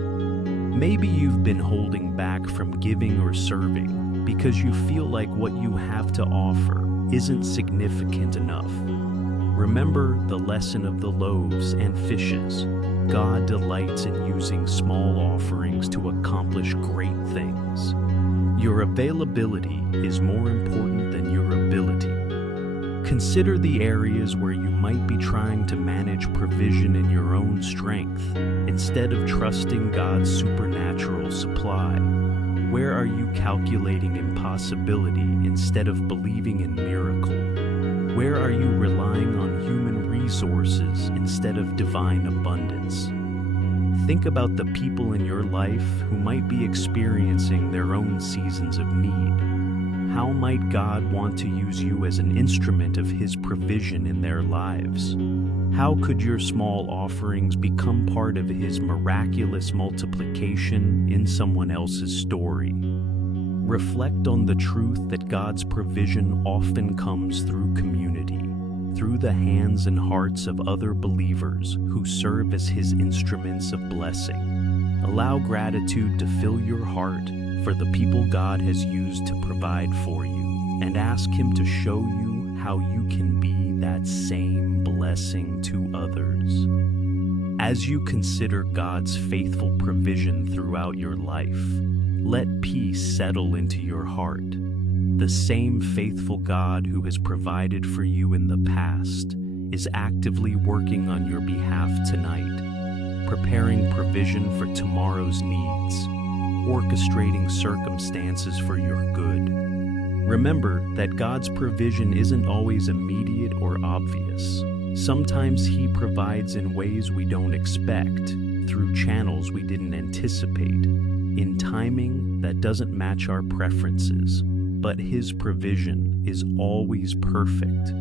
Maybe you've been holding back from giving or serving because you feel like what you have to offer isn't significant enough. Remember the lesson of the loaves and fishes. God delights in using small offerings to accomplish great things. Your availability is more important than your ability. Consider the areas where you might be trying to manage provision in your own strength instead of trusting God's supernatural supply. Where are you calculating impossibility instead of believing in miracle? Where are you relying on human resources instead of divine abundance? Think about the people in your life who might be experiencing their own seasons of need. how might God want to use you as an instrument of His provision in their lives? How could your small offerings become part of His miraculous multiplication in someone else's story? Reflect on the truth that God's provision often comes through community, through the hands and hearts of other believers who serve as His instruments of blessing. Allow gratitude to fill your heart for the people God has used to provide for you, and ask Him to show you how you can be that same blessing to others. As you consider God's faithful provision throughout your life, let peace settle into your heart. The same faithful God who has provided for you in the past is actively working on your behalf tonight, preparing provision for tomorrow's needs, orchestrating circumstances for your good. Remember that God's provision isn't always immediate or obvious. Sometimes He provides in ways we don't expect, through channels we didn't anticipate, in timing that doesn't match our preferences. But His provision is always perfect,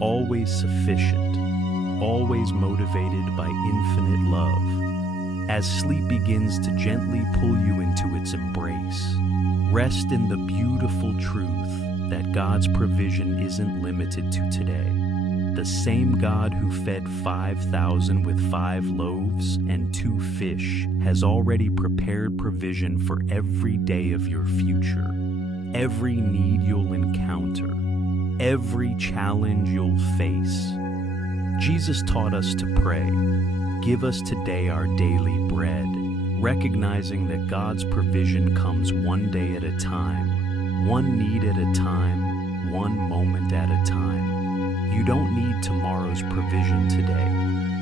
always sufficient, always motivated by infinite love. As sleep begins to gently pull you into its embrace, rest in the beautiful truth that God's provision isn't limited to today. The same God who fed 5,000 with 5 loaves and 2 fish has already prepared provision for every day of your future, every need you'll encounter, every challenge you'll face. Jesus taught us to pray, "Give us today our daily bread," recognizing that God's provision comes one day at a time, one need at a time, one moment at a time. You don't need tomorrow's provision today.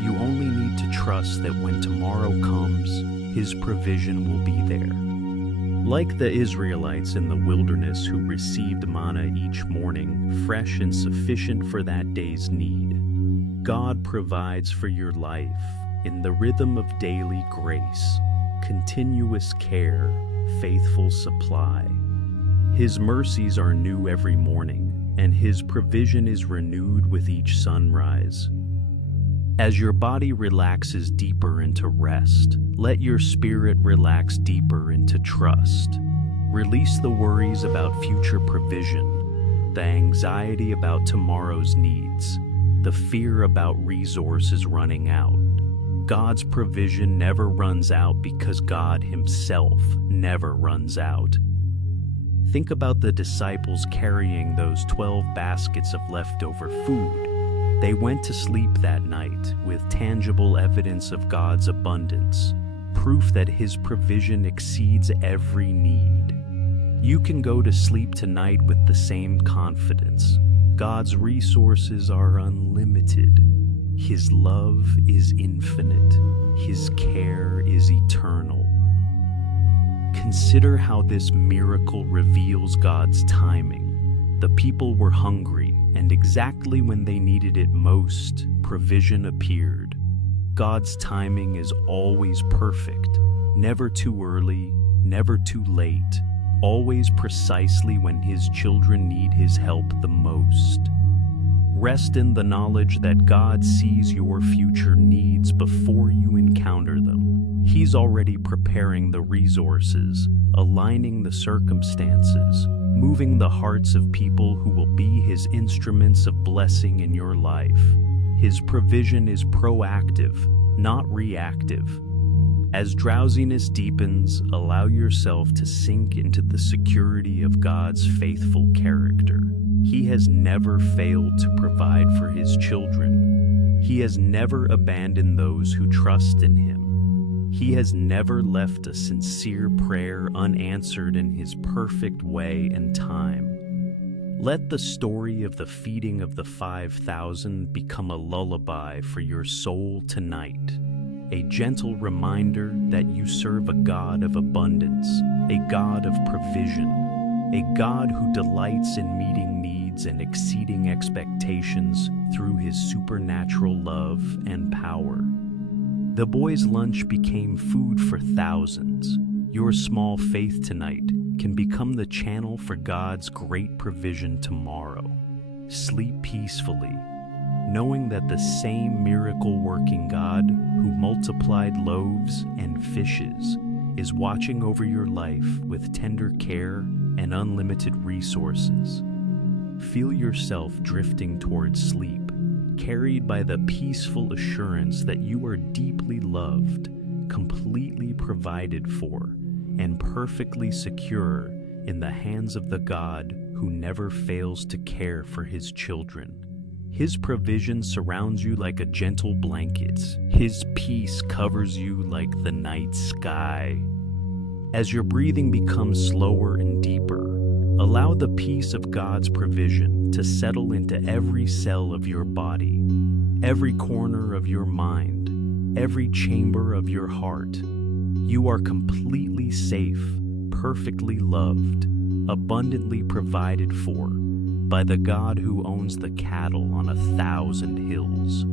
You only need to trust that when tomorrow comes, His provision will be there. Like the Israelites in the wilderness who received manna each morning, fresh and sufficient for that day's need, God provides for your life in the rhythm of daily grace, continuous care, faithful supply. His mercies are new every morning, and His provision is renewed with each sunrise. As your body relaxes deeper into rest, let your spirit relax deeper into trust. Release the worries about future provision, the anxiety about tomorrow's needs, the fear about resources running out. God's provision never runs out because God Himself never runs out. Think about the disciples carrying those 12 baskets of leftover food. They went to sleep that night with tangible evidence of God's abundance, proof that His provision exceeds every need. You can go to sleep tonight with the same confidence. God's resources are unlimited. His love is infinite. His care is eternal. Consider how this miracle reveals God's timing. The people were hungry, and exactly when they needed it most, provision appeared. God's timing is always perfect, never too early, never too late, always precisely when His children need His help the most. Rest in the knowledge that God sees your future needs before you encounter them. He's already preparing the resources, aligning the circumstances, moving the hearts of people who will be His instruments of blessing in your life. His provision is proactive, not reactive. As drowsiness deepens, allow yourself to sink into the security of God's faithful character. He has never failed to provide for His children. He has never abandoned those who trust in Him. He has never left a sincere prayer unanswered in His perfect way and time. Let the story of the feeding of the 5,000 become a lullaby for your soul tonight, a gentle reminder that you serve a God of abundance, a God of provision, a God who delights in meeting needs and exceeding expectations through His supernatural love and power. The boys' lunch became food for thousands. Your small faith tonight can become the channel for God's great provision tomorrow. Sleep peacefully, knowing that the same miracle-working God who multiplied loaves and fishes is watching over your life with tender care and unlimited resources. Feel yourself drifting towards sleep, carried by the peaceful assurance that you are deeply loved, completely provided for, and perfectly secure in the hands of the God who never fails to care for his children. His provision surrounds you like a gentle blanket. His peace covers you like the night sky. As your breathing becomes slower and deeper, allow the peace of God's provision to settle into every cell of your body, every corner of your mind, every chamber of your heart. You are completely safe, perfectly loved, abundantly provided for by the God who owns the cattle on 1,000 hills.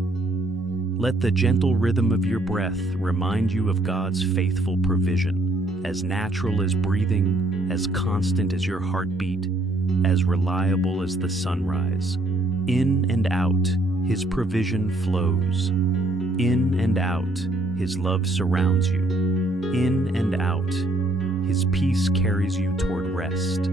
Let the gentle rhythm of your breath remind you of God's faithful provision, as natural as breathing, as constant as your heartbeat, as reliable as the sunrise. In and out, his provision flows. In and out, his love surrounds you. In and out, his peace carries you toward rest.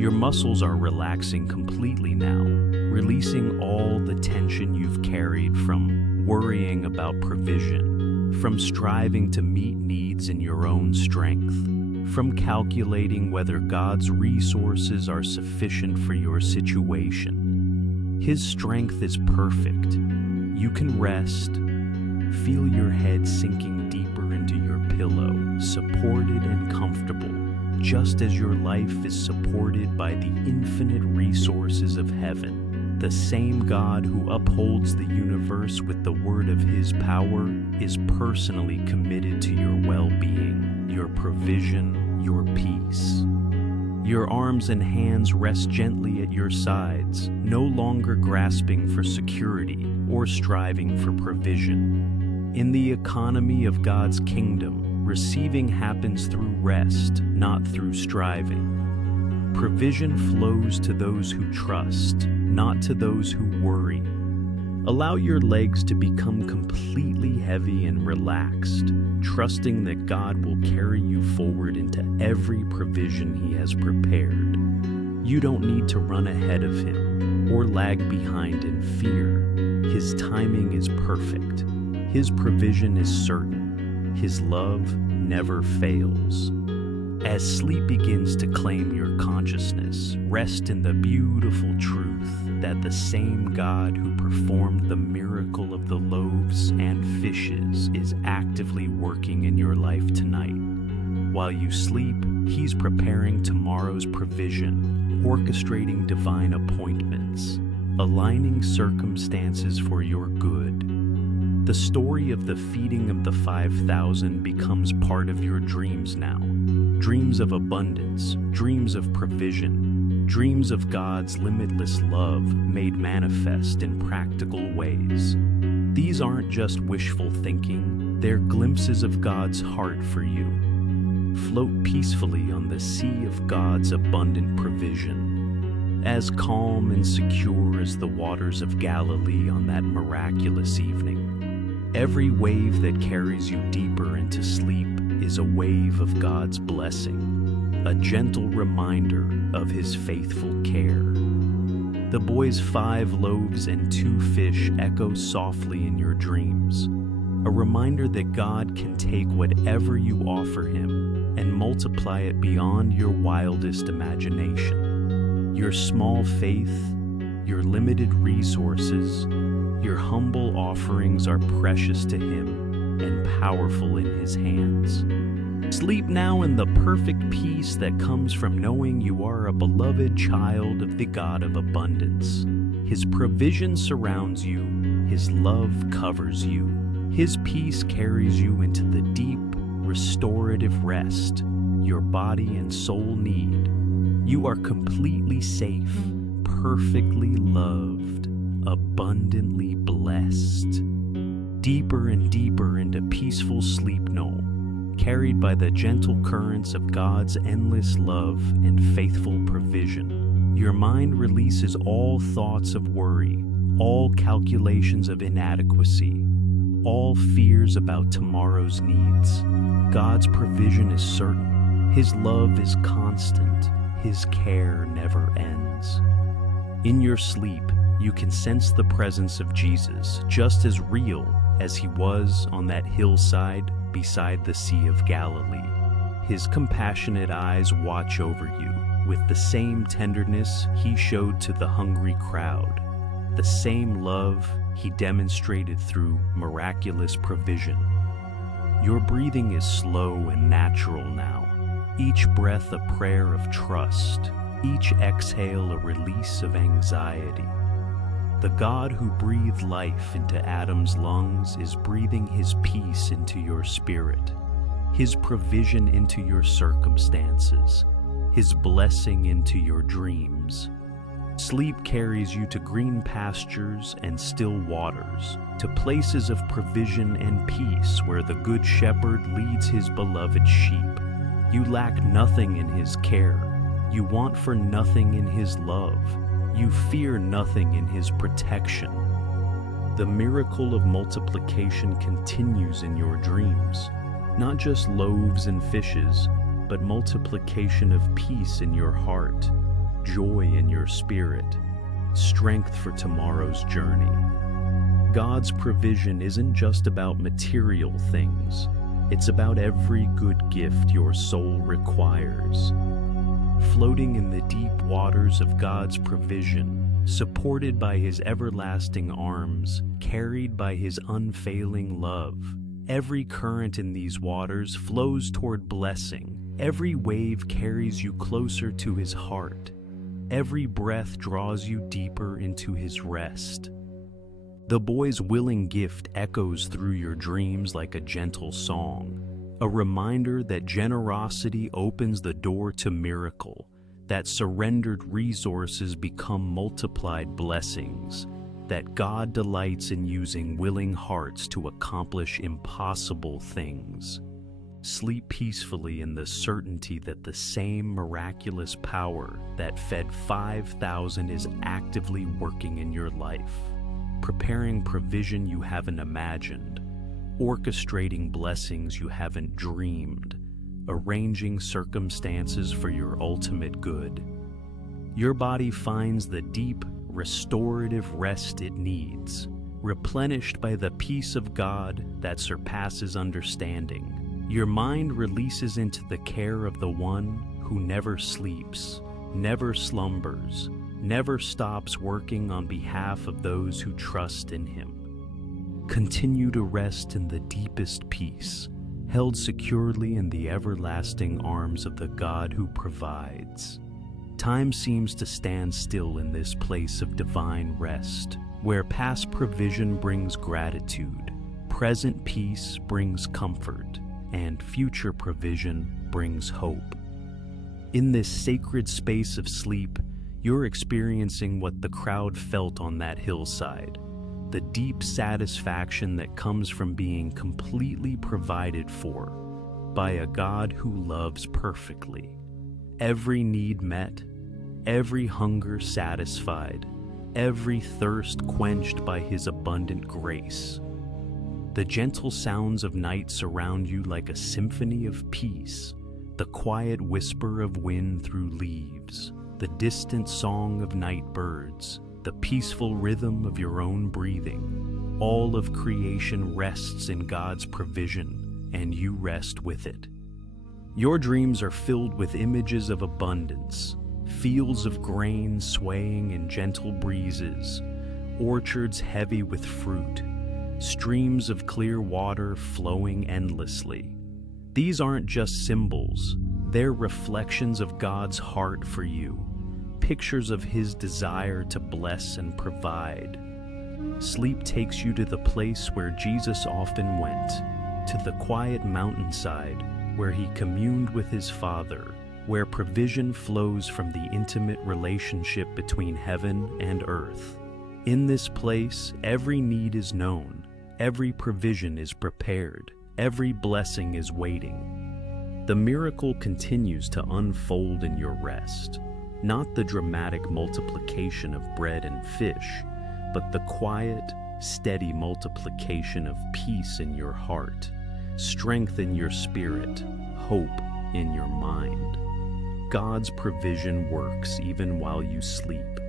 Your muscles are relaxing completely now, releasing all the tension you've carried from worrying about provision, from striving to meet needs in your own strength, from calculating whether God's resources are sufficient for your situation. His strength is perfect. You can rest. Feel your head sinking deeper into your pillow, supported and comfortable, just as your life is supported by the infinite resources of heaven. The same God who upholds the universe with the word of his power is personally committed to your well-being, your provision, your peace. Your arms and hands rest gently at your sides, no longer grasping for security or striving for provision. In the economy of God's kingdom, receiving happens through rest, not through striving. Provision flows to those who trust, not to those who worry. Allow your legs to become completely heavy and relaxed, trusting that God will carry you forward into every provision he has prepared. You don't need to run ahead of him or lag behind in fear. His timing is perfect. His provision is certain. His love never fails. As sleep begins to claim your consciousness, rest in the beautiful truth that the same God who performed the miracle of the loaves and fishes is actively working in your life tonight. While you sleep, he's preparing tomorrow's provision, orchestrating divine appointments, aligning circumstances for your good. The story of the feeding of the 5,000 becomes part of your dreams now. Dreams of abundance, dreams of provision, dreams of God's limitless love made manifest in practical ways. These aren't just wishful thinking, they're glimpses of God's heart for you. Float peacefully on the sea of God's abundant provision, as calm and secure as the waters of Galilee on that miraculous evening. Every wave that carries you deeper into sleep is a wave of God's blessing, a gentle reminder of his faithful care. The boy's 5 loaves and 2 fish echo softly in your dreams, a reminder that God can take whatever you offer him and multiply it beyond your wildest imagination. Your small faith, your limited resources, your humble offerings are precious to him and powerful in his hands. Sleep now in the perfect peace that comes from knowing you are a beloved child of the God of abundance. His provision surrounds you, his love covers you, his peace carries you into the deep, restorative rest your body and soul need. You are completely safe, perfectly loved, abundantly blessed. Deeper and deeper into peaceful sleep now, carried by the gentle currents of God's endless love and faithful provision. Your mind releases all thoughts of worry, all calculations of inadequacy, all fears about tomorrow's needs. God's provision is certain. His love is constant. His care never ends. In your sleep, you can sense the presence of Jesus, just as real as he was on that hillside beside the Sea of Galilee. His compassionate eyes watch over you with the same tenderness he showed to the hungry crowd, the same love he demonstrated through miraculous provision. Your breathing is slow and natural now, each breath a prayer of trust, each exhale a release of anxiety. The God who breathed life into Adam's lungs is breathing his peace into your spirit, his provision into your circumstances, his blessing into your dreams. Sleep carries you to green pastures and still waters, to places of provision and peace where the Good Shepherd leads his beloved sheep. You lack nothing in his care. You want for nothing in his love. You fear nothing in his protection. The miracle of multiplication continues in your dreams, not just loaves and fishes, but multiplication of peace in your heart, joy in your spirit, strength for tomorrow's journey. God's provision isn't just about material things. It's about every good gift your soul requires. Floating in the deep waters of God's provision, supported by his everlasting arms, carried by his unfailing love. Every current in these waters flows toward blessing. Every wave carries you closer to his heart. Every breath draws you deeper into his rest. The boy's willing gift echoes through your dreams like a gentle song, a reminder that generosity opens the door to miracle, that surrendered resources become multiplied blessings, that God delights in using willing hearts to accomplish impossible things. Sleep peacefully in the certainty that the same miraculous power that fed 5,000 is actively working in your life, preparing provision you haven't imagined, orchestrating blessings you haven't dreamed, arranging circumstances for your ultimate good. Your body finds the deep, restorative rest it needs, replenished by the peace of God that surpasses understanding. Your mind releases into the care of the one who never sleeps, never slumbers, never stops working on behalf of those who trust in him. Continue to rest in the deepest peace, held securely in the everlasting arms of the God who provides. Time seems to stand still in this place of divine rest, where past provision brings gratitude, present peace brings comfort, and future provision brings hope. In this sacred space of sleep, you're experiencing what the crowd felt on that hillside, the deep satisfaction that comes from being completely provided for by a God who loves perfectly. Every need met, every hunger satisfied, every thirst quenched by his abundant grace. The gentle sounds of night surround you like a symphony of peace, the quiet whisper of wind through leaves, the distant song of night birds, the peaceful rhythm of your own breathing. All of creation rests in God's provision, and you rest with it. Your dreams are filled with images of abundance, fields of grain swaying in gentle breezes, orchards heavy with fruit, streams of clear water flowing endlessly. These aren't just symbols, they're reflections of God's heart for you, pictures of his desire to bless and provide. Sleep takes you to the place where Jesus often went, to the quiet mountainside where he communed with his Father, where provision flows from the intimate relationship between heaven and earth. In this place, every need is known, every provision is prepared, every blessing is waiting. The miracle continues to unfold in your rest, not the dramatic multiplication of bread and fish, but the quiet, steady multiplication of peace in your heart, strength in your spirit, hope in your mind. God's provision works even while you sleep.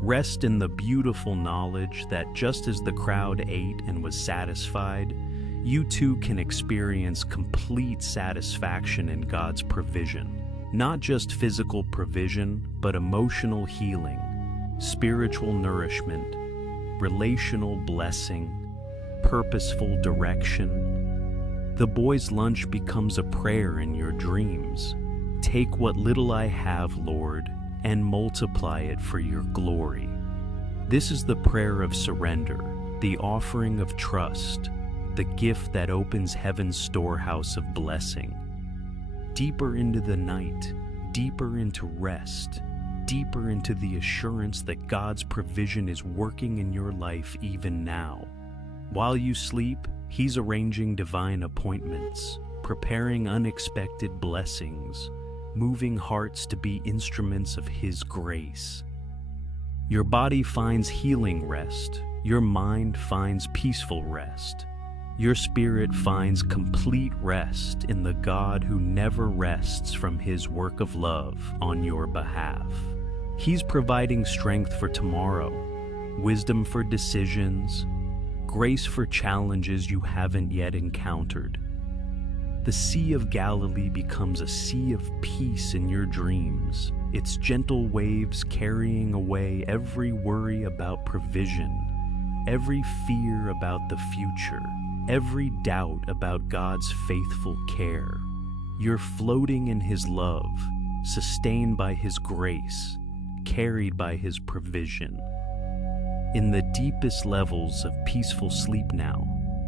Rest in the beautiful knowledge that just as the crowd ate and was satisfied, you too can experience complete satisfaction in God's provision. Not just physical provision, but emotional healing, spiritual nourishment, relational blessing, purposeful direction. The boy's lunch becomes a prayer in your dreams. Take what little I have, Lord, and multiply it for your glory. This is the prayer of surrender, the offering of trust, the gift that opens heaven's storehouse of blessing. Deeper into the night, deeper into rest, deeper into the assurance that God's provision is working in your life even now. While you sleep, He's arranging divine appointments, preparing unexpected blessings, moving hearts to be instruments of His grace. Your body finds healing rest, your mind finds peaceful rest. Your spirit finds complete rest in the God who never rests from His work of love on your behalf. He's providing strength for tomorrow, wisdom for decisions, grace for challenges you haven't yet encountered. The Sea of Galilee becomes a sea of peace in your dreams, its gentle waves carrying away every worry about provision, every fear about the future, every doubt about God's faithful care. You're floating in His love, sustained by His grace, carried by His provision. In the deepest levels of peaceful sleep now,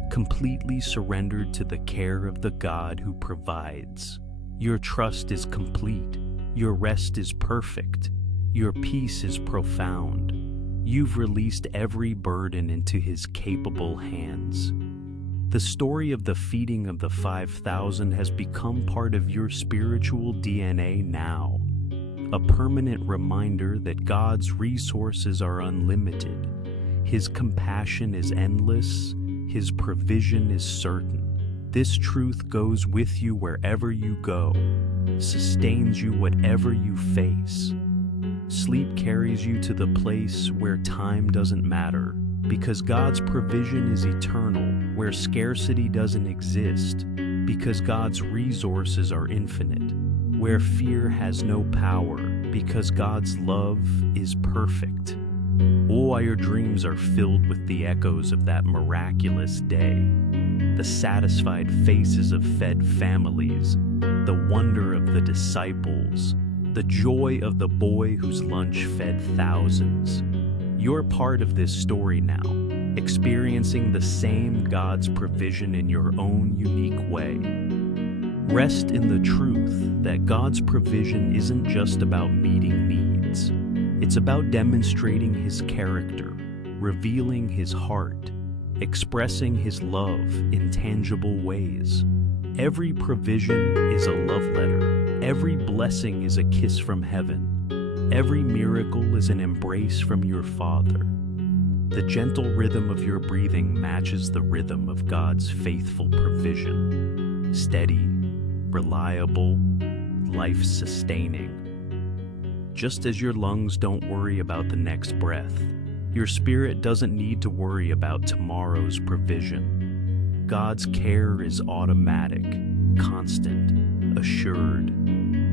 completely surrendered to the care of the God who provides. Your trust is complete, your rest is perfect, your peace is profound. You've released every burden into His capable hands. The story of the feeding of the 5,000 has become part of your spiritual DNA now, a permanent reminder that God's resources are unlimited, His compassion is endless, His provision is certain. This truth goes with you wherever you go, sustains you whatever you face. Sleep carries you to the place where time doesn't matter, because God's provision is eternal, where scarcity doesn't exist, because God's resources are infinite, where fear has no power, because God's love is perfect. All your dreams are filled with the echoes of that miraculous day, the satisfied faces of fed families, the wonder of the disciples, the joy of the boy whose lunch fed thousands. You're part of this story now, experiencing the same God's provision in your own unique way. Rest in the truth that God's provision isn't just about meeting needs. It's about demonstrating His character, revealing His heart, expressing His love in tangible ways. Every provision is a love letter. Every blessing is a kiss from heaven. Every miracle is an embrace from your Father. The gentle rhythm of your breathing matches the rhythm of God's faithful provision. Steady, reliable, life-sustaining. Just as your lungs don't worry about the next breath, your spirit doesn't need to worry about tomorrow's provision. God's care is automatic, constant, assured.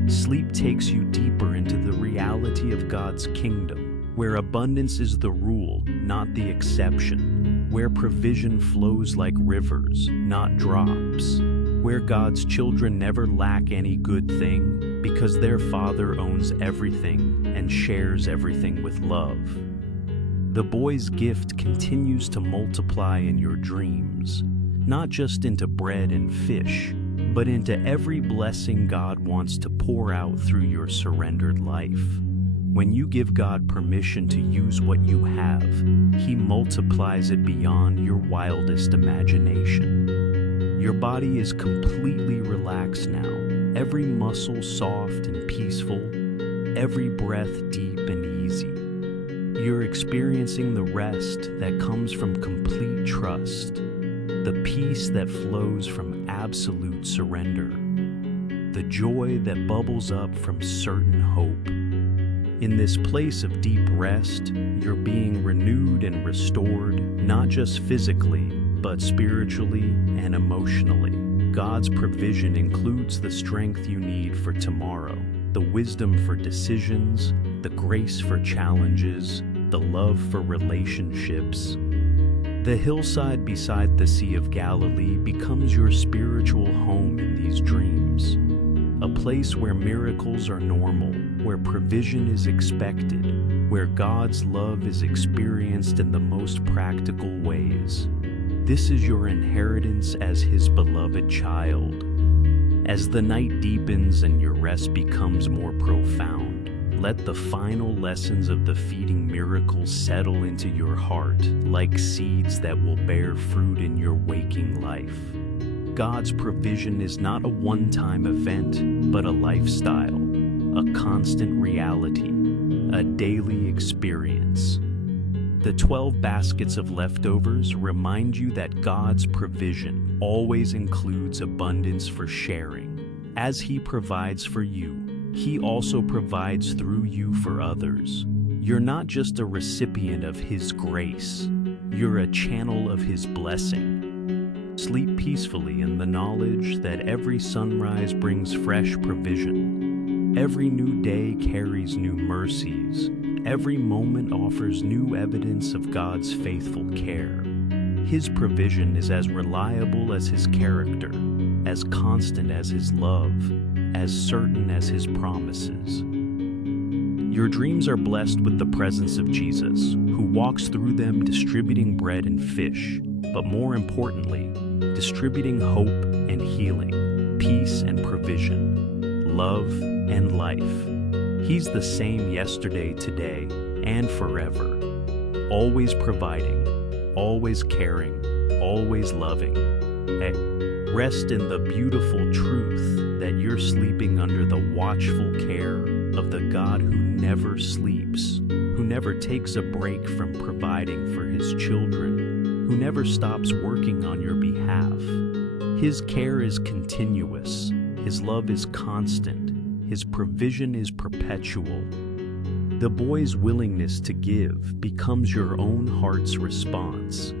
Sleep takes you deeper into the reality of God's kingdom, where abundance is the rule, not the exception, where provision flows like rivers, not drops, where God's children never lack any good thing because their Father owns everything and shares everything with love. The boy's gift continues to multiply in your dreams, not just into bread and fish, but into every blessing God wants to pour out through your surrendered life. When you give God permission to use what you have, He multiplies it beyond your wildest imagination. Your body is completely relaxed now, every muscle soft and peaceful, every breath deep and easy. You're experiencing the rest that comes from complete trust, the peace that flows from absolute surrender, the joy that bubbles up from certain hope. In this place of deep rest, you're being renewed and restored, not just physically, but spiritually and emotionally. God's provision includes the strength you need for tomorrow, the wisdom for decisions, the grace for challenges, the love for relationships. The hillside beside the Sea of Galilee becomes your spiritual home in these dreams, a place where miracles are normal, where provision is expected, where God's love is experienced in the most practical ways. This is your inheritance as His beloved child. As the night deepens and your rest becomes more profound, let the final lessons of the feeding miracles settle into your heart like seeds that will bear fruit in your waking life. God's provision is not a one-time event, but a lifestyle, a constant reality, a daily experience. The 12 baskets of leftovers remind you that God's provision always includes abundance for sharing. As He provides for you, He also provides through you for others. You're not just a recipient of His grace, you're a channel of His blessing. Sleep peacefully in the knowledge that every sunrise brings fresh provision. Every new day carries new mercies. Every moment offers new evidence of God's faithful care. His provision is as reliable as His character, as constant as His love, as certain as His promises. Your dreams are blessed with the presence of Jesus, who walks through them distributing bread and fish, but more importantly, distributing hope and healing, peace and provision, love and life. He's the same yesterday, today, and forever, always providing, always caring, always loving. Hey, rest in the beautiful truth that you're sleeping under the watchful care of the God who never sleeps, who never takes a break from providing for His children, who never stops working on your behalf. His care is continuous, His love is constant, His provision is perpetual. The boy's willingness to give becomes your own heart's response.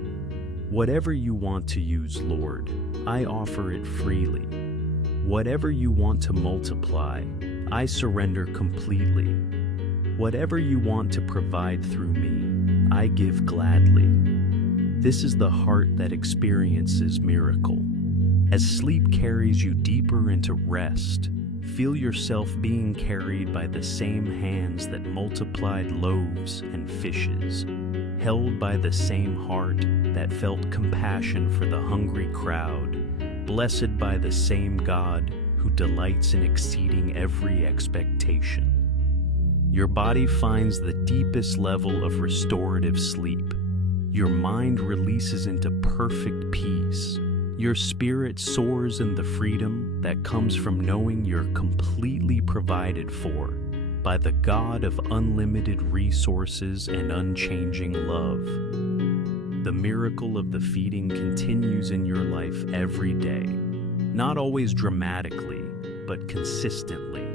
Whatever you want to use, Lord, I offer it freely. Whatever you want to multiply, I surrender completely. Whatever you want to provide through me, I give gladly. This is the heart that experiences miracle. As sleep carries you deeper into rest, feel yourself being carried by the same hands that multiplied loaves and fishes, held by the same heart that felt compassion for the hungry crowd, blessed by the same God who delights in exceeding every expectation. Your body finds the deepest level of restorative sleep. Your mind releases into perfect peace. Your spirit soars in the freedom that comes from knowing you're completely provided for by the God of unlimited resources and unchanging love. The miracle of the feeding continues in your life every day, not always dramatically, but consistently.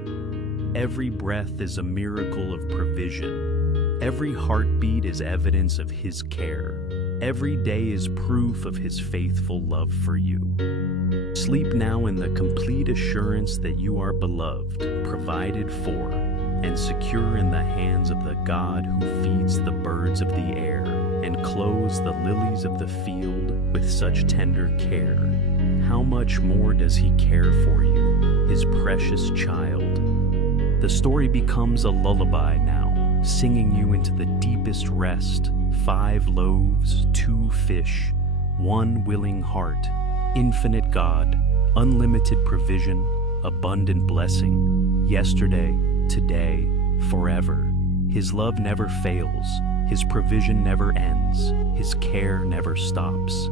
Every breath is a miracle of provision. Every heartbeat is evidence of His care. Every day is proof of His faithful love for you. Sleep now in the complete assurance that you are beloved, provided for, and secure in the hands of the God who feeds the birds of the air and clothes the lilies of the field with such tender care. How much more does He care for you, His precious child? The story becomes a lullaby now, singing you into the deepest rest. 5 loaves, 2 fish, 1 willing heart, infinite God, unlimited provision, abundant blessing, yesterday, today, forever. His love never fails, His provision never ends, His care never stops.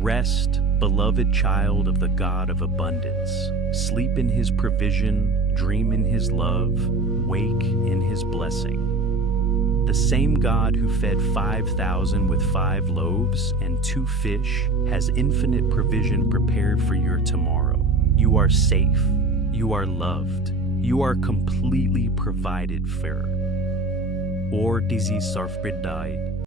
Rest, Beloved child of the God of abundance, sleep in his provision, dream in his love, wake in his blessing. The same God who fed 5,000 with 5 loaves and 2 fish has infinite provision prepared for your tomorrow. You are safe. You are loved. You are completely provided for. Or dizi sarfridai.